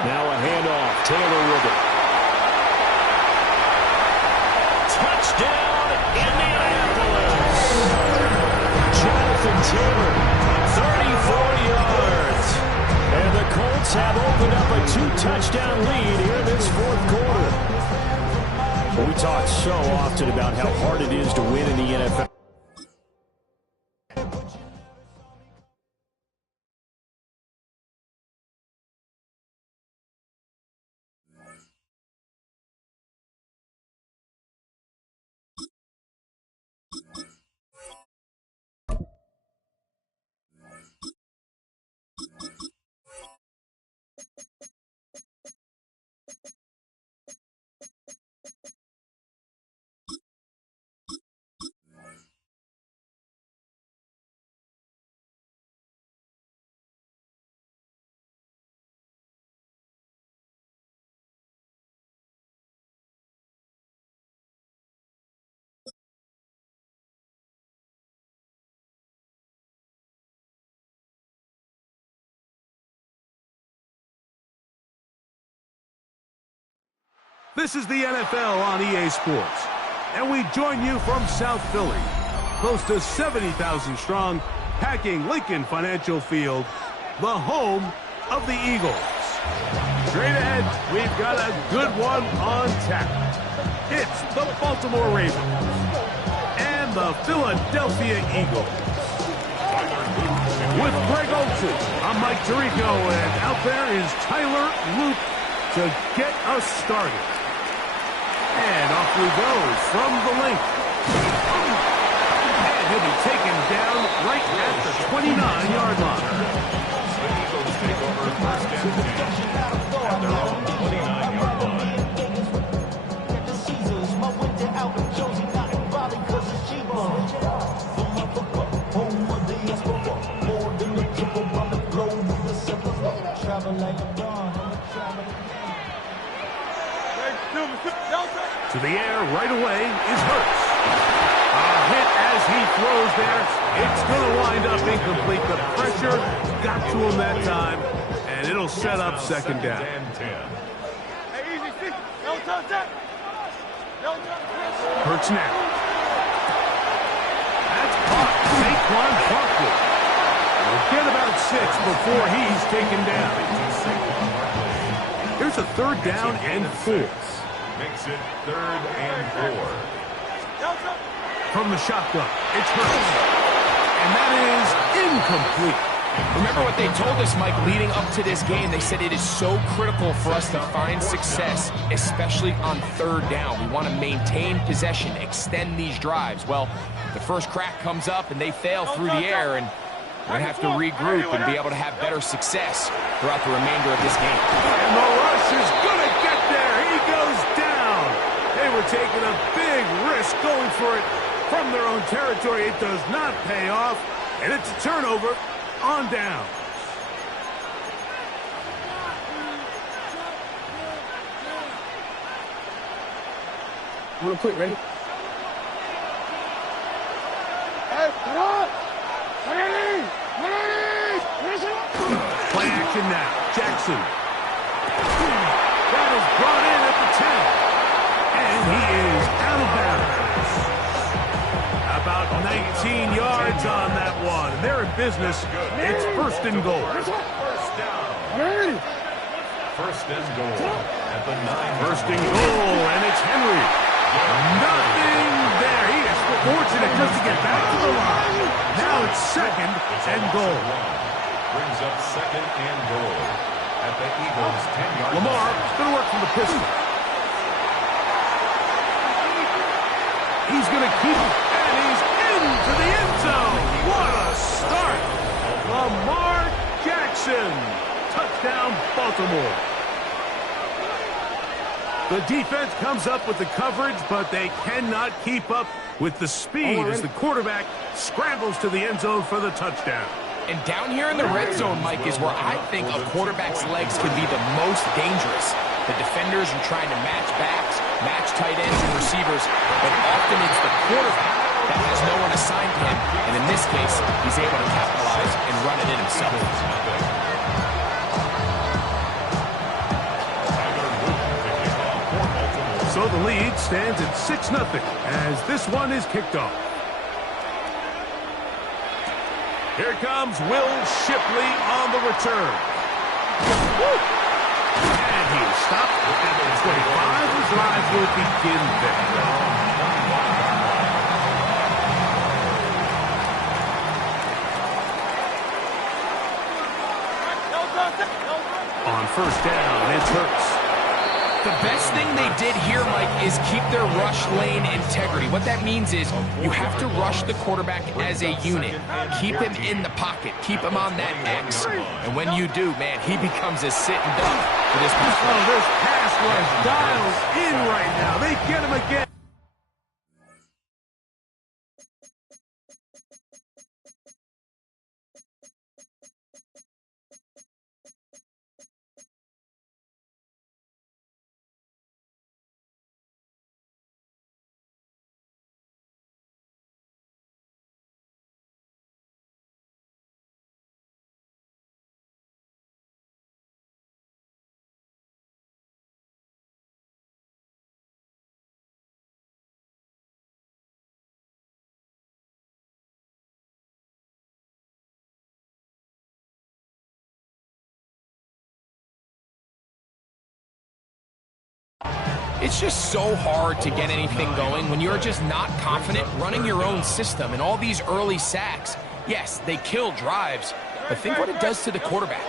Now a handoff. Taylor with it. Touchdown, Indianapolis. Jonathan Taylor, 34 yards. and the Colts have opened up a 2-touchdown lead here in this 4th quarter. We talk so often about how hard it is to win in the NFL. This is the NFL on EA Sports, and we join you from South Philly, close to 70,000 strong, packing Lincoln Financial Field, the home of the Eagles. Straight ahead, we've got a good one on tap. It's the Baltimore Ravens and the Philadelphia Eagles. With Greg Olsen, I'm Mike Tirico, and out there is Tyler Luke to get us started. And off we go from the length. And he'll be taken down right at the 29-yard line. The Eagles take over 1st and 10 at their own 29-yard line. To the air right away is Hurts. A hit as he throws there. It's going to wind up incomplete. The pressure got to him that time, and it'll set up second down. Hurts now. That's caught. Saquon Barkley will get about 6 before he's taken down. Here's a 3rd down and 4. Makes it 3rd and 4. From the shotgun, it's Hurts. And that is incomplete. Remember what they told us, Mike, leading up to this game. They said it is so critical for us to find success, especially on 3rd down. We want to maintain possession, extend these drives. Well, the first crack comes up and they fail through the air, and we're going to have to regroup and be able to have better success throughout the remainder of this game. And the rush is going to get there. He goes down. They were taking a big risk going for it from their own territory. It does not pay off, and it's a turnover on down. I'm gonna quit, ready? Play action now. Jackson. That is brought in at the 10. And he is out of bounds. About 19 yards on that one. They're in business. It's 1st and goal. First down. First and goal at the 9. 1st and goal, and it's Henry. Nothing there. He is fortunate just to get back to the line. Now it's 2nd and goal. Brings up 2nd and goal at the Eagles' 10-yard line. Lamar going to work from the pistol. He's going to keep it, and he's into the end zone. What a start. Lamar Jackson. Touchdown, Baltimore. The defense comes up with the coverage, but they cannot keep up with the speed as the quarterback scrambles to the end zone for the touchdown. And down here in the red zone, Mike, is where I think a quarterback's legs can be the most dangerous. The defenders are trying to match backs, match tight ends and receivers, but often it's the quarterback that has no one assigned to him, and in this case, he's able to capitalize and run it in himself. So the lead stands at 6-0 as this one is kicked off. Here comes Will Shipley on the return. And he stopped at the 25. The drive will begin there. On 1st down, it's Hurts. The best thing they did here, Mike, is keep their rush lane integrity. What that means is you have to rush the quarterback as a unit. Keep him in the pocket. Keep him on that X. And when you do, man, he becomes a sitting duck for this pass. Oh, this pass was dialed in right now. They get him again. It's just so hard to get anything going when you're just not confident running your own system. And all these early sacks, yes, they kill drives, but think what it does to the quarterback.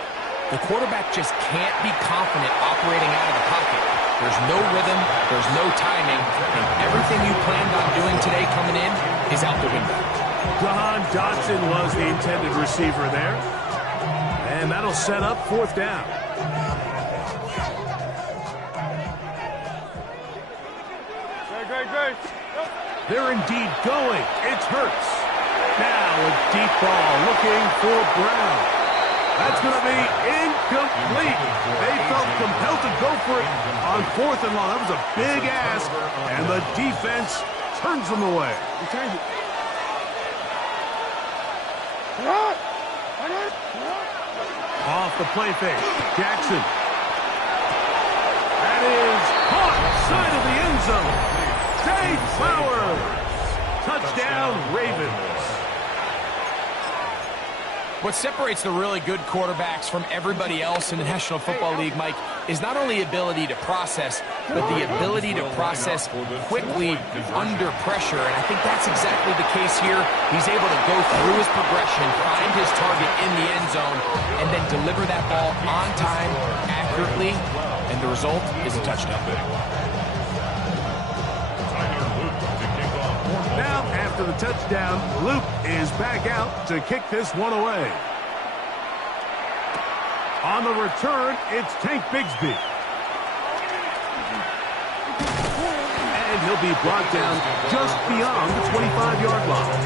The quarterback just can't be confident operating out of the pocket. There's no rhythm, there's no timing, and everything you planned on doing today coming in is out the window. Jahan Dotson was the intended receiver there. And that'll set up 4th down. They're indeed going. It's Hurts. Now a deep ball looking for Brown. That's going to be incomplete. They felt compelled to go for it on 4th and long. That was a big ask, and the defense turns them away. Off the play fake. Jackson. That is caught side of the end zone. Zay Flowers. Touchdown, Ravens. What separates the really good quarterbacks from everybody else in the National Football League, Mike, is not only ability to process, but the ability to process quickly under pressure. And I think that's exactly the case here. He's able to go through his progression, find his target in the end zone, and then deliver that ball on time, accurately, and the result is a touchdown. Now, after the touchdown, Luke is back out to kick this one away. On the return, it's Tank Bigsby. And he'll be brought down just beyond the 25-yard line.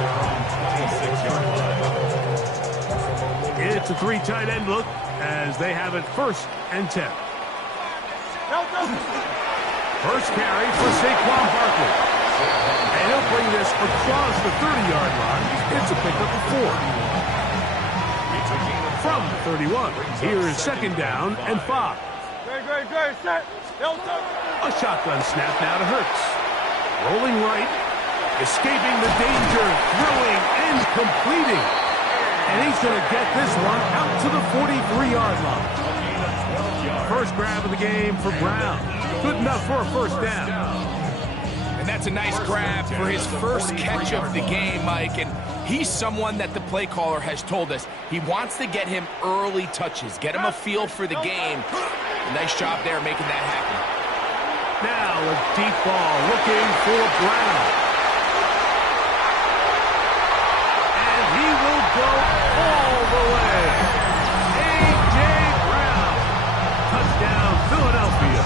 It's a 3 tight end look as they have it 1st and 10. First carry for Saquon Barkley. And he'll bring this across the 30-yard line. It's a pickup of 4. From the 31, here is 2nd down and 5. Great, set. A shotgun snap now to Hurts. Rolling right, escaping the danger, throwing and completing. And he's going to get this one out to the 43-yard line. First grab of the game for Brown. Good enough for a 1st down. And that's a nice grab for his first catch of the game, Mike. And he's someone that the play caller has told us he wants to get him early touches, get him a feel for the game. A nice job there making that happen. Now a deep ball looking for Brown. And he will go all the way. A.J. Brown. Touchdown, Philadelphia.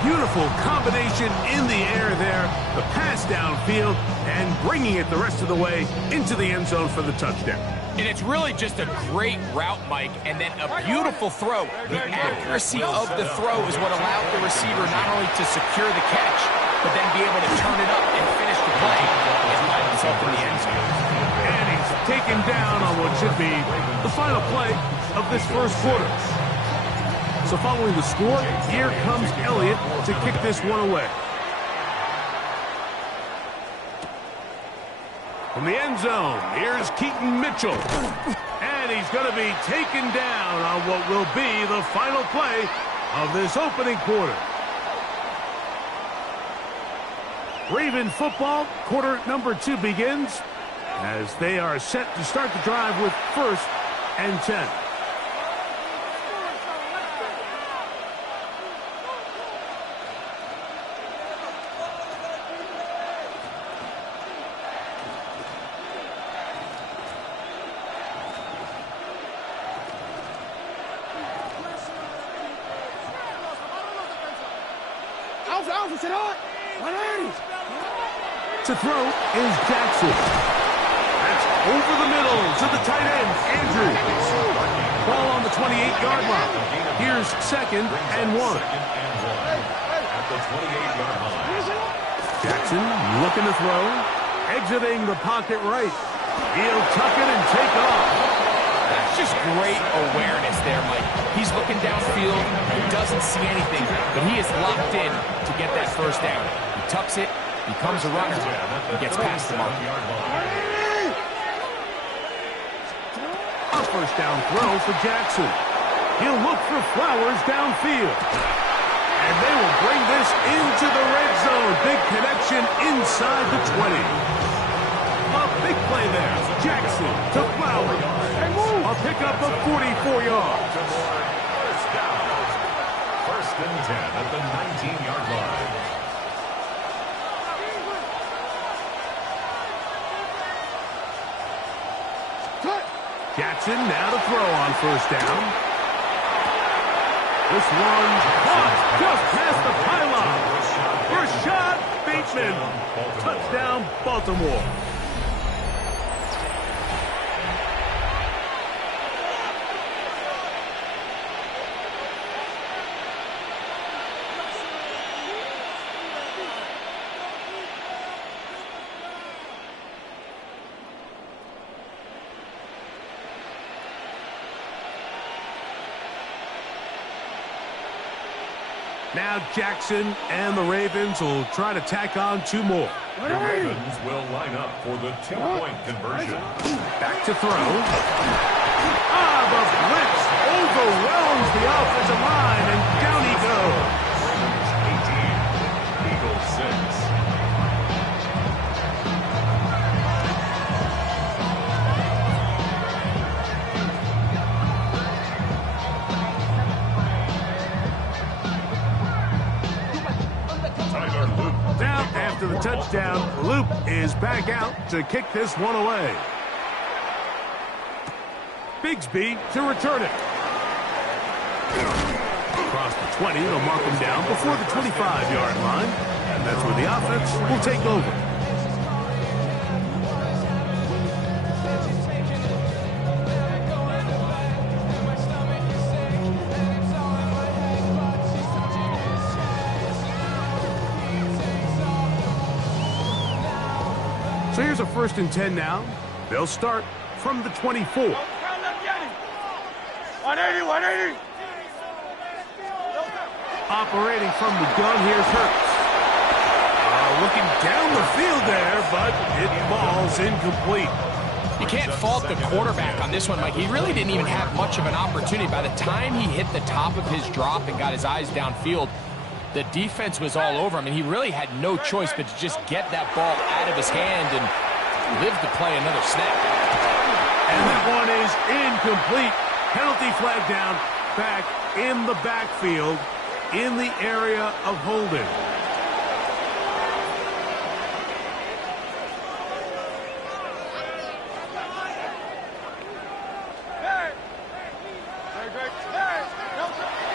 Beautiful combination in the air there. The pass downfield and bringing it the rest of the way into the end zone for the touchdown. And it's really just a great route, Mike, and then a beautiful throw. The accuracy of the throw is what allowed the receiver not only to secure the catch, but then be able to turn it up and finish the play and find himself in the end zone. And he's taken down on what should be the final play of this first quarter. So following the score, here comes Elliott to kick this one away. From the end zone, here's Keaton Mitchell. And he's going to be taken down on what will be the final play of this opening quarter. Raven football, quarter number 2 begins as they are set to start the drive with 1st and 10. To throw is Jackson. That's over the middle to the tight end, Andrews. Ball on the 28-yard line. Here's 2nd and 1. At the 28-yard line. Jackson looking to throw. Exiting the pocket right. He'll tuck it and take off. That's just great awareness there, Mike. He's looking downfield. He doesn't see anything, but he is locked in to get that 1st down. He tucks it. Becomes a runner. He gets past the mark. A 1st down throw for Jackson. He'll look for Flowers downfield. And they will bring this into the red zone. Big connection inside the 20. A big play there. Jackson to Flowers. A pickup of 44 yards. 1st and 10 at the 19-yard line. Jackson now to throw on 1st down. This one caught just past the pylon. Rashad Bateman. Touchdown, Baltimore. Now Jackson and the Ravens will try to tack on 2 more. The Ravens will line up for the 2-point conversion. Back to throw. The blitz overwhelms the offensive line, and down he goes. 18, Eagles 6. Down after the touchdown, Loop is back out to kick this one away. Bigsby to return it. Across the 20, they'll mark him down before the 25-yard line. And that's where the offense will take over. So here's a 1st and 10 now. They'll start from the 24. 180. Operating from the gun, here's Hurts. Looking down the field there, but it falls incomplete. You can't fault the quarterback on this one, Mike. He really didn't even have much of an opportunity. By the time he hit the top of his drop and got his eyes downfield, the defense was all over him, and he really had no choice but to just get that ball out of his hand and live to play another snap. And that one is incomplete. Penalty flag down, back in the backfield, in the area of holding.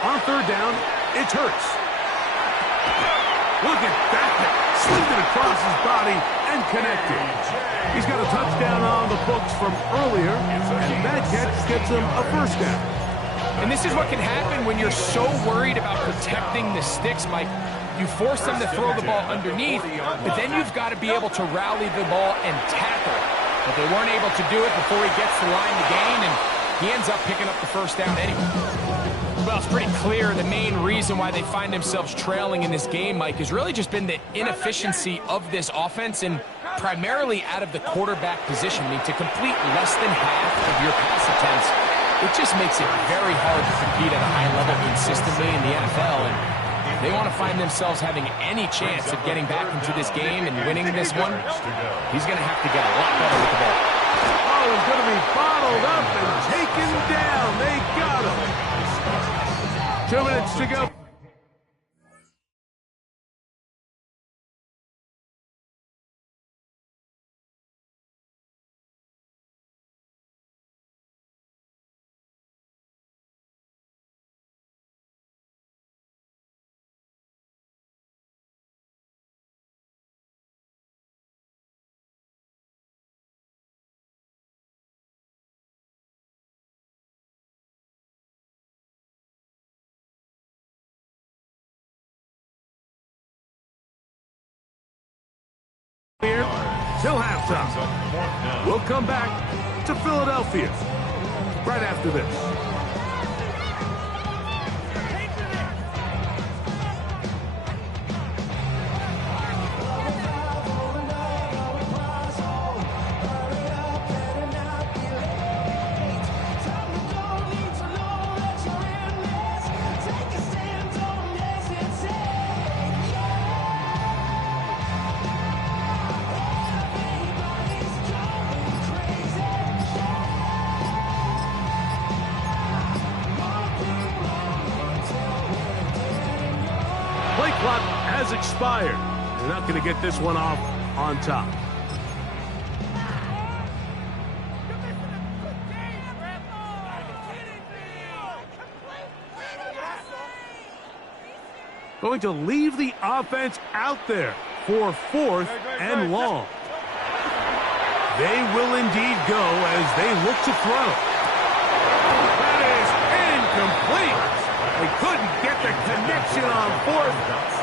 On 3rd down, it's Hurts. Look at that. Slinged it across his body and connected. He's got a touchdown on the books from earlier, and that catch gets him a 1st down. And this is what can happen when you're so worried about protecting the sticks, Mike. You force them to throw the ball underneath, but then you've got to be able to rally the ball and tackle. But they weren't able to do it before he gets the line to gain, and he ends up picking up the 1st down anyway. Well, it's pretty clear the main reason why they find themselves trailing in this game, Mike, has really just been the inefficiency of this offense and primarily out of the quarterback position. I mean, to complete less than half of your pass attempts, it just makes it very hard to compete at a high level consistently in the NFL. And if they want to find themselves having any chance of getting back into this game and winning this one, he's going to have to get a lot better with the ball. Oh, it's going to be bottled up and taken down. They got him. 2 minutes to go. Here till halftime. We'll come back to Philadelphia right after this. Play clock has expired. They're not going to get this one off on top. Going to leave the offense out there for 4th and long. They will indeed go as they look to throw. That is incomplete. They couldn't get the connection on 4th.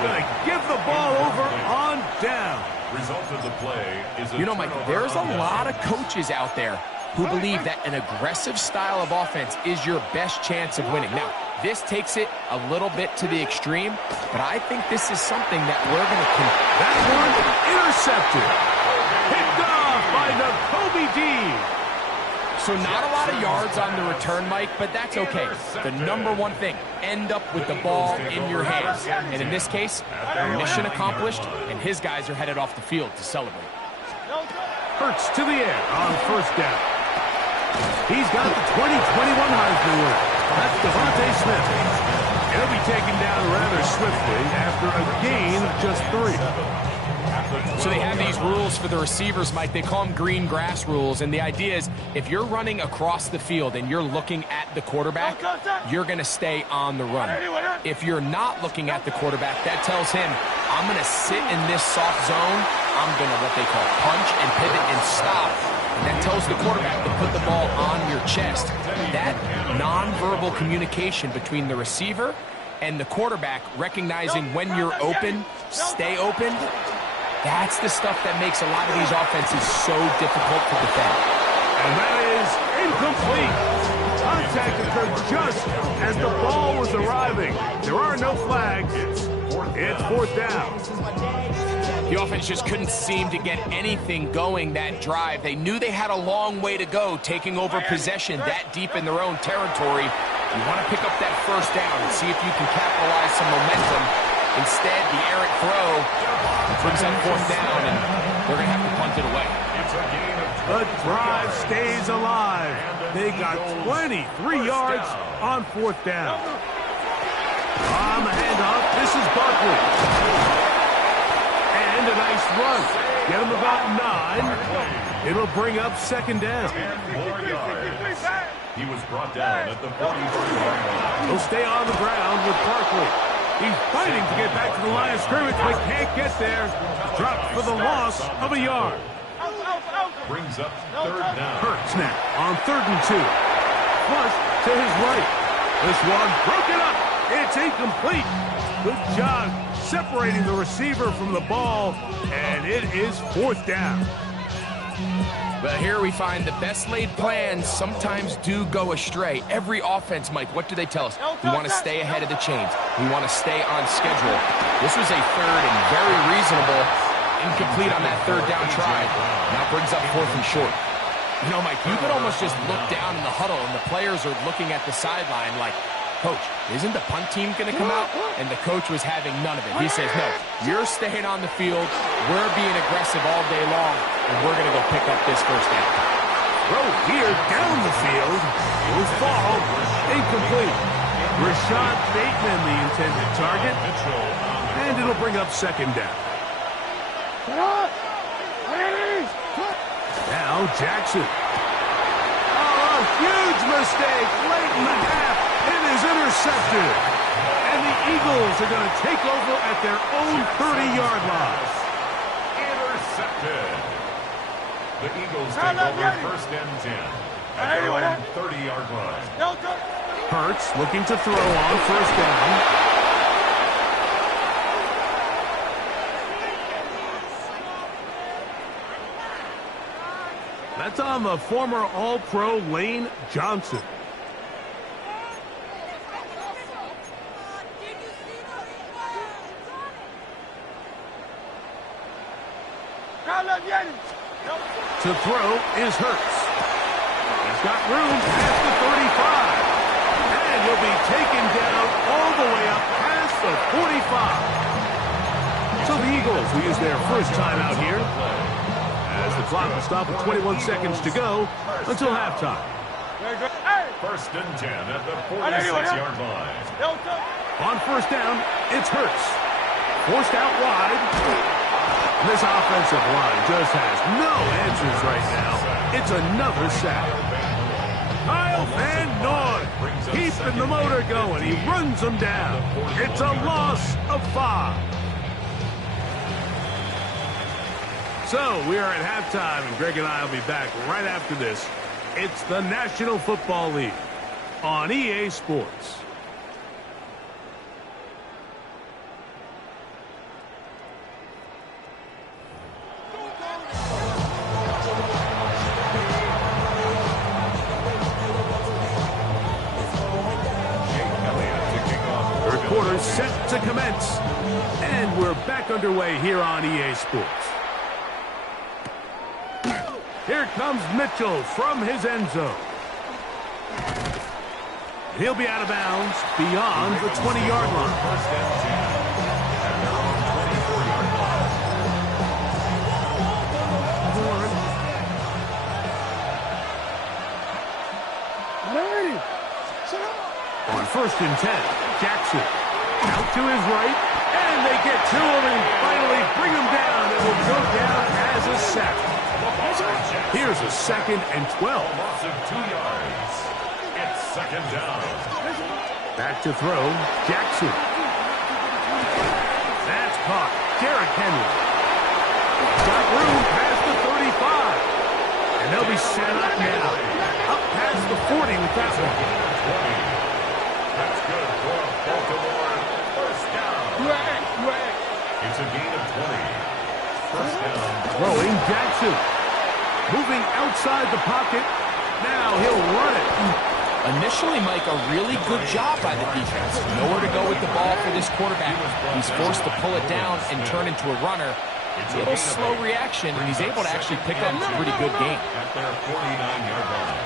Going to give the ball over on down. Result of the play is You know, Mike, there's a lot of coaches out there who believe that an aggressive style of offense is your best chance of winning. Now, This takes it a little bit to the extreme, but I think this is something that we're going to... That one intercepted. Picked off by Nakobe Dean. So not a lot of yards on the return, Mike, but that's okay. The number one thing, end up with the ball in your hands. And in this case, mission accomplished, and his guys are headed off the field to celebrate. Hurts to the air on first down. He's got the 2021 Heisman winner. That's Devontae Smith. He'll be taken down rather swiftly after a gain of just 3. So they have these rules for the receivers, Mike. They call them green grass rules. And the idea is if you're running across the field and you're looking at the quarterback, you're going to stay on the run. If you're not looking at the quarterback, that tells him, I'm going to sit in this soft zone. I'm going to what they call punch and pivot and stop. And that tells the quarterback to put the ball on your chest. That nonverbal communication between the receiver and the quarterback, recognizing when you're open, stay open, that's the stuff that makes a lot of these offenses so difficult to defend. And that is incomplete. Contact occurred just as the ball was arriving. There are no flags. It's fourth down. The offense just couldn't seem to get anything going that drive. They knew they had a long way to go, taking over possession that deep in their own territory. You want to pick up that first down and see if you can capitalize some momentum. Instead, the errant throw brings up fourth down, and they're going to have to punt it away. The drive stays alive. They got 23 yards on fourth down. On the handoff, this is Barkley. And a nice run. Get him about 9. It'll bring up second down. 10 more yards. He was brought down at the 43-yard line. He'll stay on the ground with Barkley. He's fighting to get back to the line of scrimmage, but can't get there. Dropped for the loss of a yard. Brings up third down. Hurts now on 3rd and 2. Flush to his right. This one broken up. It's incomplete. Good job separating the receiver from the ball, and it is fourth down. But here we find the best laid plans sometimes do go astray. Every offense, Mike, what do they tell us? We want to stay ahead of the chains. We want to stay on schedule. This was a third and very reasonable, incomplete on that third down try. Now brings up 4th and short. You know, Mike, you could almost just look down in the huddle and the players are looking at the sideline like, Coach, isn't the punt team going to come out? And the coach was having none of it. He says, no, you're staying on the field. We're being aggressive all day long, and we're going to go pick up this first down. Throw here down the field. Will fall. Incomplete. Rashad Bateman, the intended target. And it'll bring up second down. Now Jackson. Oh, a huge mistake late in the half. It is intercepted. And the Eagles are going to take over at their own 30-yard line. Intercepted. The Eagles take over 1st and 10 at their own 30-yard line. Hurts looking to throw on 1st down. That's on the former All-Pro Lane Johnson. To throw is Hurts. He's got room at the 35. And he'll be taken down all the way up past the 45. So the Eagles will use their first timeout here, as the clock will stop with 21 seconds to go until halftime. 1st and 10 at the 46-yard line. On 1st down, it's Hurts. Forced out wide. This offensive line just has no answers right now. It's another sack. Kyle Van Noy keeping the motor going. He runs them down. It's a loss of 5. So we are at halftime, and Greg and I will be back right after this. It's the National Football League on EA Sports. set to commence. And we're back underway here on EA Sports. Here comes Mitchell from his end zone. He'll be out of bounds beyond the 20-yard line. First and 10. At their own 24-yard line. On first and 10, Jackson out to his right, and they get to him and finally bring him down. It will go down as a sack. Here's a 2nd and 12. Loss of 2 yards. It's 2nd down. Back to throw, Jackson. That's caught. Derrick Henry. Got room past the 35. And they'll be set up now. Up past the 40 with that one. That's good for Baltimore. First down. It's a gain of 20. First down. Throwing Jackson. Moving outside the pocket. Now he'll run it. Initially, Mike, a really good job by the defense. Nowhere to go with the ball for this quarterback. He's forced to pull it down and turn into a runner. A little slow reaction, and he's able to actually pick up a pretty good game. At their 49-yard line.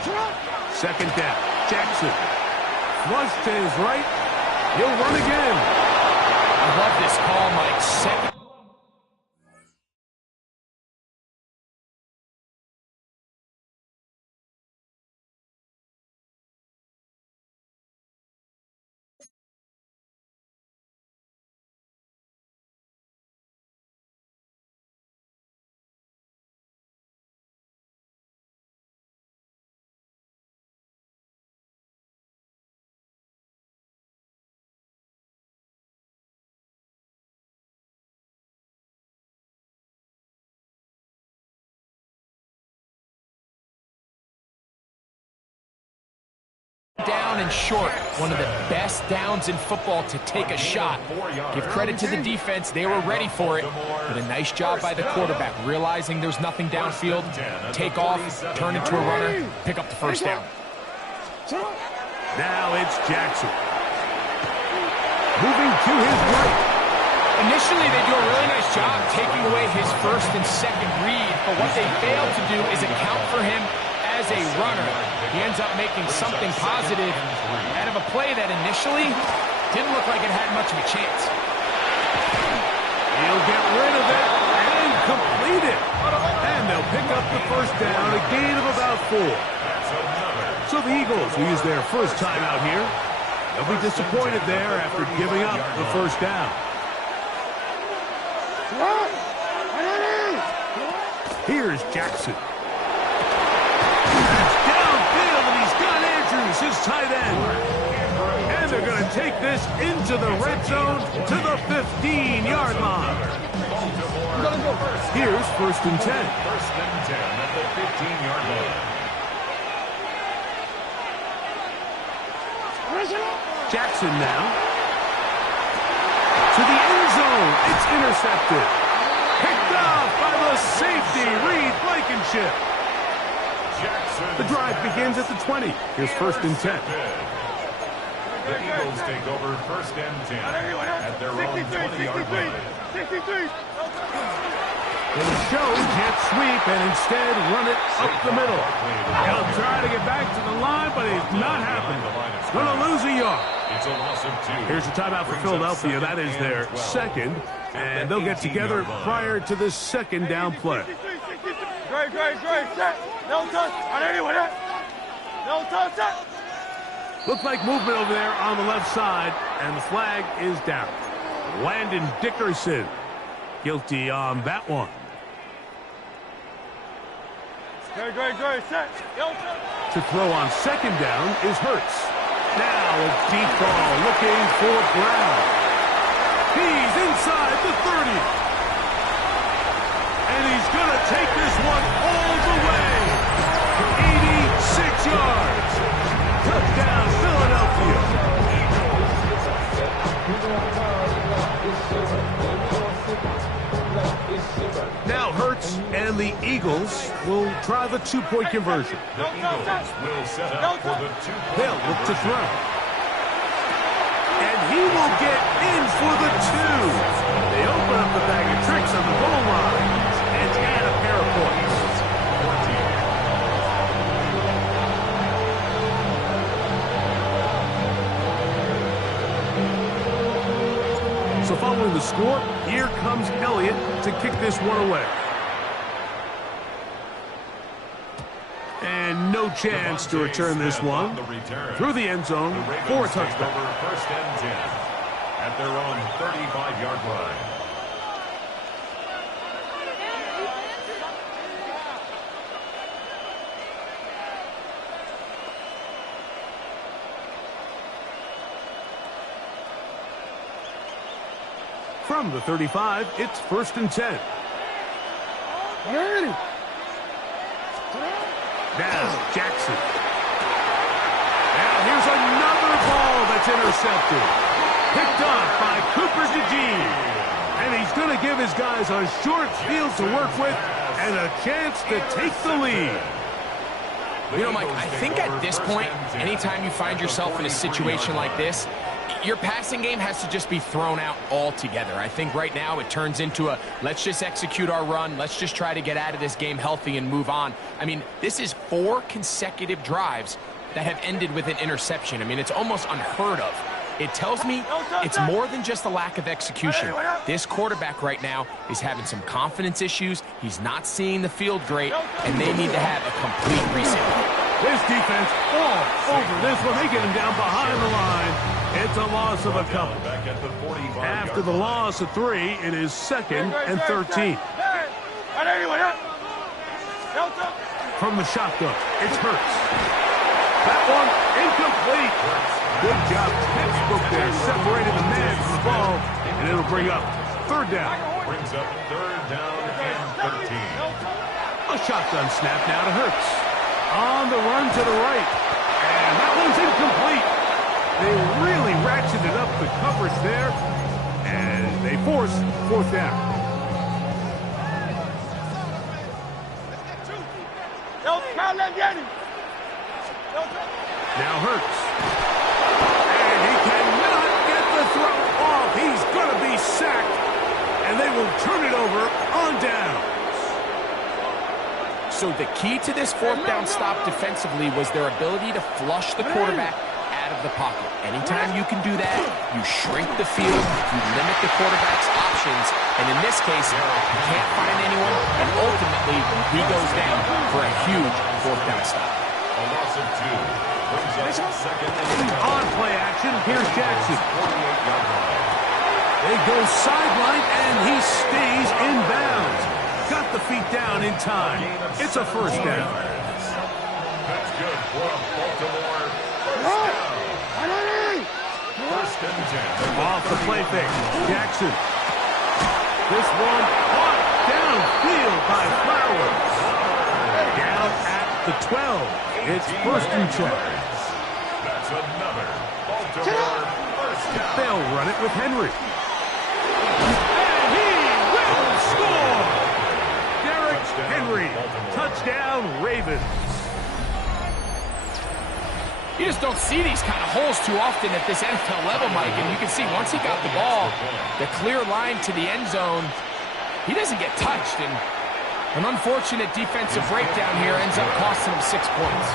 2nd down. Jackson. Flush to his right. He'll run again. I love this call, Mike. Second. Down and short, one of the best downs in football to take a shot. Give credit to the defense, they were ready for it. But a nice job by the quarterback, realizing there's nothing downfield, take off, turn into a runner, pick up the first down. Now it's Jackson. Moving to his right. Initially, they do a really nice job taking away his first and second read, but what they failed to do is account for him as a runner. He ends up making something positive out of a play that initially didn't look like it had much of a chance. He'll get rid of it and complete it. And they'll pick up the first down, a gain of about 4. So the Eagles will use their first time out here. They'll be disappointed there after giving up the first down. Here's Jackson. His tight end. And they're going to take this into the red zone to the 15-yard line. Here's first and 10. First and 10 at the 15-yard line. Jackson now. To the end zone. It's intercepted. Picked off by the safety, Reed Blankenship. The drive begins at the 20. Here's first and 10. The Eagles take over first and 10 at their own 20-yard line. 63. They'll show jet sweep and instead run it up the middle. He'll try to get back to the line, but it's not happening. Going to lose a yard. It's a loss of 2. Here's a timeout for Philadelphia. That is their second, and they'll get together prior to this second down play. Great, set. No touch on anyone. No touch. Looks like movement over there on the left side, and the flag is down. Landon Dickerson guilty on that one. Great, set. To throw on second down is Hurts. Now a deep ball looking for Brown. He's inside the 30. And he's going to take this one all the way. 86 yards. Touchdown, Philadelphia. Now Hurts and the Eagles will try the two-point conversion. The Eagles will set up for the two-point They'll look to throw. And he will get for the 2. They open up the bag of tricks on the goal line and add a pair of points. So following the score, here comes Elliott to kick this one away. And no chance to return this one through the end zone for a touchdown. First and 10 at their own 35-yard line. From the 35, it's first and 10. Now, Jackson. Now, here's another ball that's intercepted. Picked off by Cooper DeJean. And he's going to give his guys a short field to work with and a chance to take the lead. You know, Mike, I think at this point, anytime you find yourself in a situation like this, your passing game has to just be thrown out altogether. I think right now it turns into a let's just execute our run. Let's just try to get out of this game healthy and move on. I mean, this is 4 consecutive drives that have ended with an interception. I mean, it's almost unheard of. It tells me it's more than just a lack of execution. This quarterback right now is having some confidence issues. He's not seeing the field great, and they need to have a complete reset. This defense all over this one. They get him down behind the line. It's a loss of a couple. After the loss of 3, it is 2nd and 13. From the shotgun, it's Hurts. That one incomplete. Good job, textbook there. Separated the man from the ball, and it'll bring up 3rd down. Brings up 3rd down and 13. A shotgun snap now to Hurts. On the run to the right. And that one's incomplete. They really ratcheted up the coverage there, and they force 4th down. Now Hurts. And he cannot get the throw off. He's going to be sacked, and they will turn it over on downs. So the key to this 4th down stop defensively was their ability to flush the quarterback out of the pocket. Anytime you can do that, you shrink the field, you limit the quarterback's options, and in this case, he can't find anyone, and ultimately, he goes down for a huge 4th down stop. A loss of 2. Brings up 2nd and On play action, here's Jackson. 48-yard line. They go sideline, and he stays in bounds. Got the feet down in time. It's a 1st down. That's good for a Baltimore first down. First and 10. Off the play fake, Jackson. This one caught downfield by Flowers. Down at the 12. It's 1st and 10. That's another Baltimore first down. They'll run it with Henry. And he will score! Derrick Henry. Touchdown, Ravens. You just don't see these kind of holes too often at this NFL level, Mike. And you can see once he got the ball, the clear line to the end zone, he doesn't get touched. And an unfortunate defensive breakdown here ends up costing him 6 points.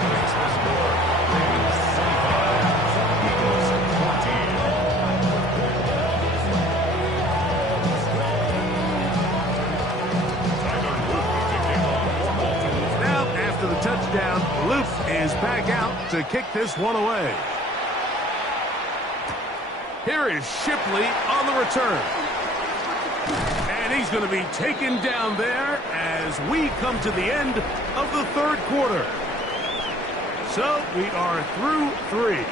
Now, after the touchdown, Luke is back out to kick this one away. Here is Shipley on the return. And he's going to be taken down there as we come to the end of the 3rd quarter. So we are through 3.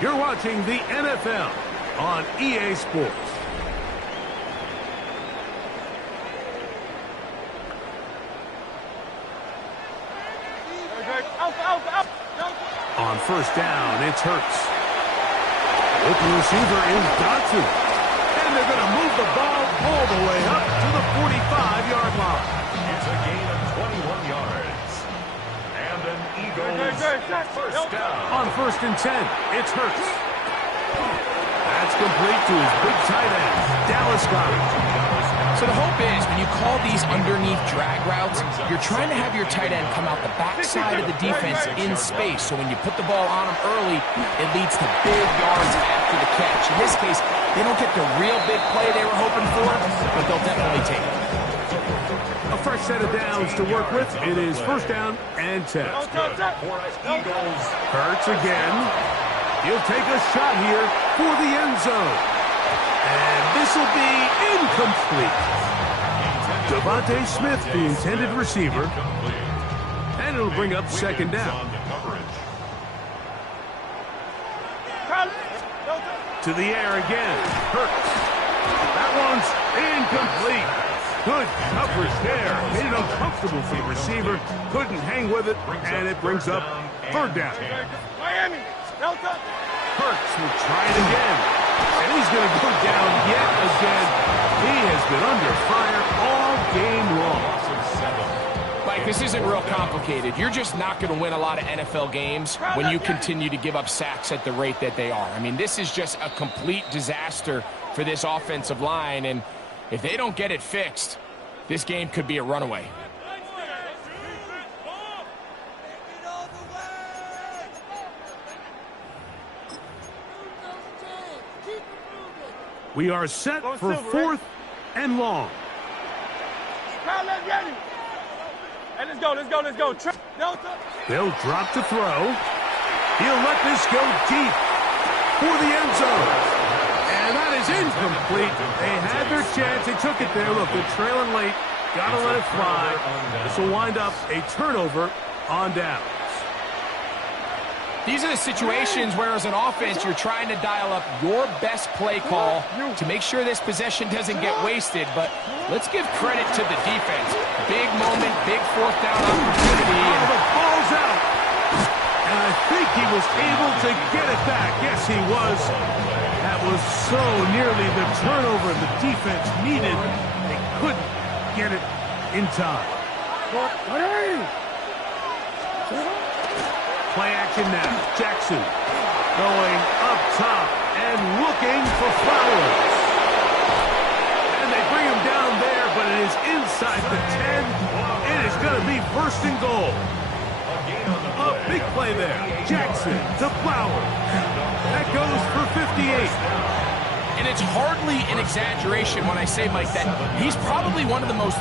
You're watching the NFL on EA Sports. On 1st down, it's Hurts. Open receiver is Dotson. And they're going to move the ball all the way up to the 45-yard line. It's a gain of 21 yards. And an Eagles first down. On 1st and 10, it's Hurts. That's complete to his big tight end, Dallas Goedert. So the hope is when you call these underneath drag routes, you're trying to have your tight end come out the backside of the defense in space. So when you put the ball on him early, it leads to big yards after the catch. In this case, they don't get the real big play they were hoping for, but they'll definitely take it. A fresh set of downs to work with. It is first down and 10. Hurts again. He'll take a shot here for the end zone. And this will be incomplete. Devontae Smith, the intended receiver. And it'll bring up second down. To the air again. Hurts. That one's incomplete. Good coverage there. Made it uncomfortable for the receiver. Couldn't hang with it. And it brings up third down. Miami. Hurts will try it again. And he's going to go down yet again. He has been under fire all game long. Mike, this isn't real complicated. You're just not going to win a lot of NFL games when you continue to give up sacks at the rate that they are. I mean, this is just a complete disaster for this offensive line. And if they don't get it fixed, this game could be a runaway. We are set for fourth and long. Hey, let's go. They'll drop to throw. He'll let this go deep for the end zone. And that is incomplete. They had their chance. They took it there. Look, they're trailing late. Got to let it fly. This will wind up a turnover on downs. These are the situations where, as an offense, you're trying to dial up your best play call to make sure this possession doesn't get wasted. But let's give credit to the defense. Big moment, big fourth down opportunity. And the ball's out. And I think he was able to get it back. Yes, he was. That was so nearly the turnover the defense needed. They couldn't get it in time. Play action now. Jackson going up top and looking for Flowers. And they bring him down there, but it is inside the 10. It is going to be first and goal. A big play there. Jackson to Flowers. That goes for 58. And it's hardly an exaggeration when I say, Mike, that he's probably one of the most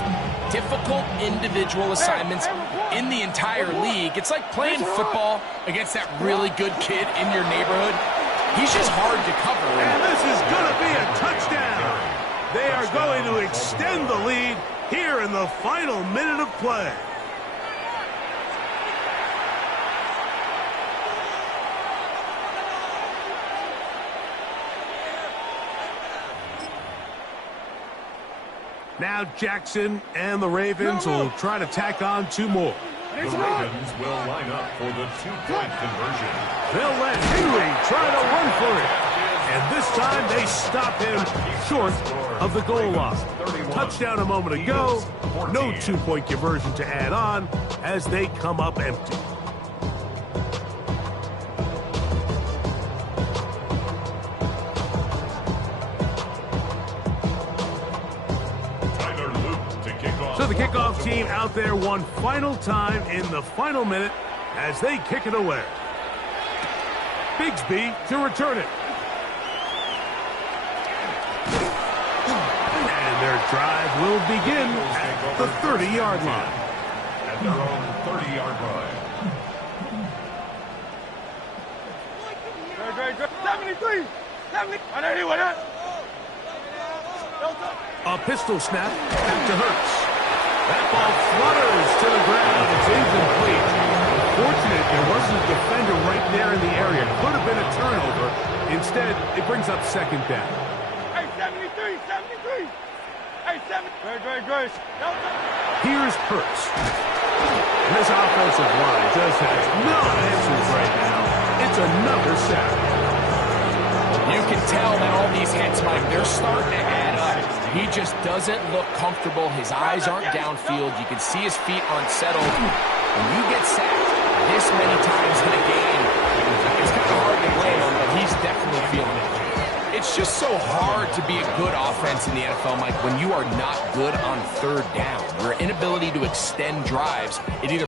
difficult individual assignments in the entire league. It's like playing football against that really good kid in your neighborhood. He's just hard to cover. And this is going to be a touchdown. They are going to extend the lead here in the final minute of play. Now Jackson and the Ravens will try to tack on two more. The Ravens will line up for the two-point conversion. They'll let Henry try to run for it. And this time they stop him short of the goal line. Touchdown a moment ago. No two-point conversion to add on as they come up empty. So the kickoff team out there one final time in the final minute as they kick it away. Bigsby to return it. And their drive will begin at the 30-yard line. At their own 30-yard line. 73! 70! A pistol snap back to Hurts. That ball flutters to the ground. It's incomplete. Fortunate there wasn't a defender right there in the area. Could have been a turnover. Instead, it brings up second down. Hey, 73! Hey, 70! Great. Here's Hurts. And this offensive line just has no answers right now. It's another sack. You can tell that all these hits, Mike, they're starting to add up. He just doesn't look comfortable. His eyes aren't downfield. You can see his feet unsettled. When you get sacked this many times in a game, it's kind of hard to blame him, but he's definitely feeling it. It's just so hard to be a good offense in the NFL, Mike, when you are not good on third down. Your inability to extend drives, it either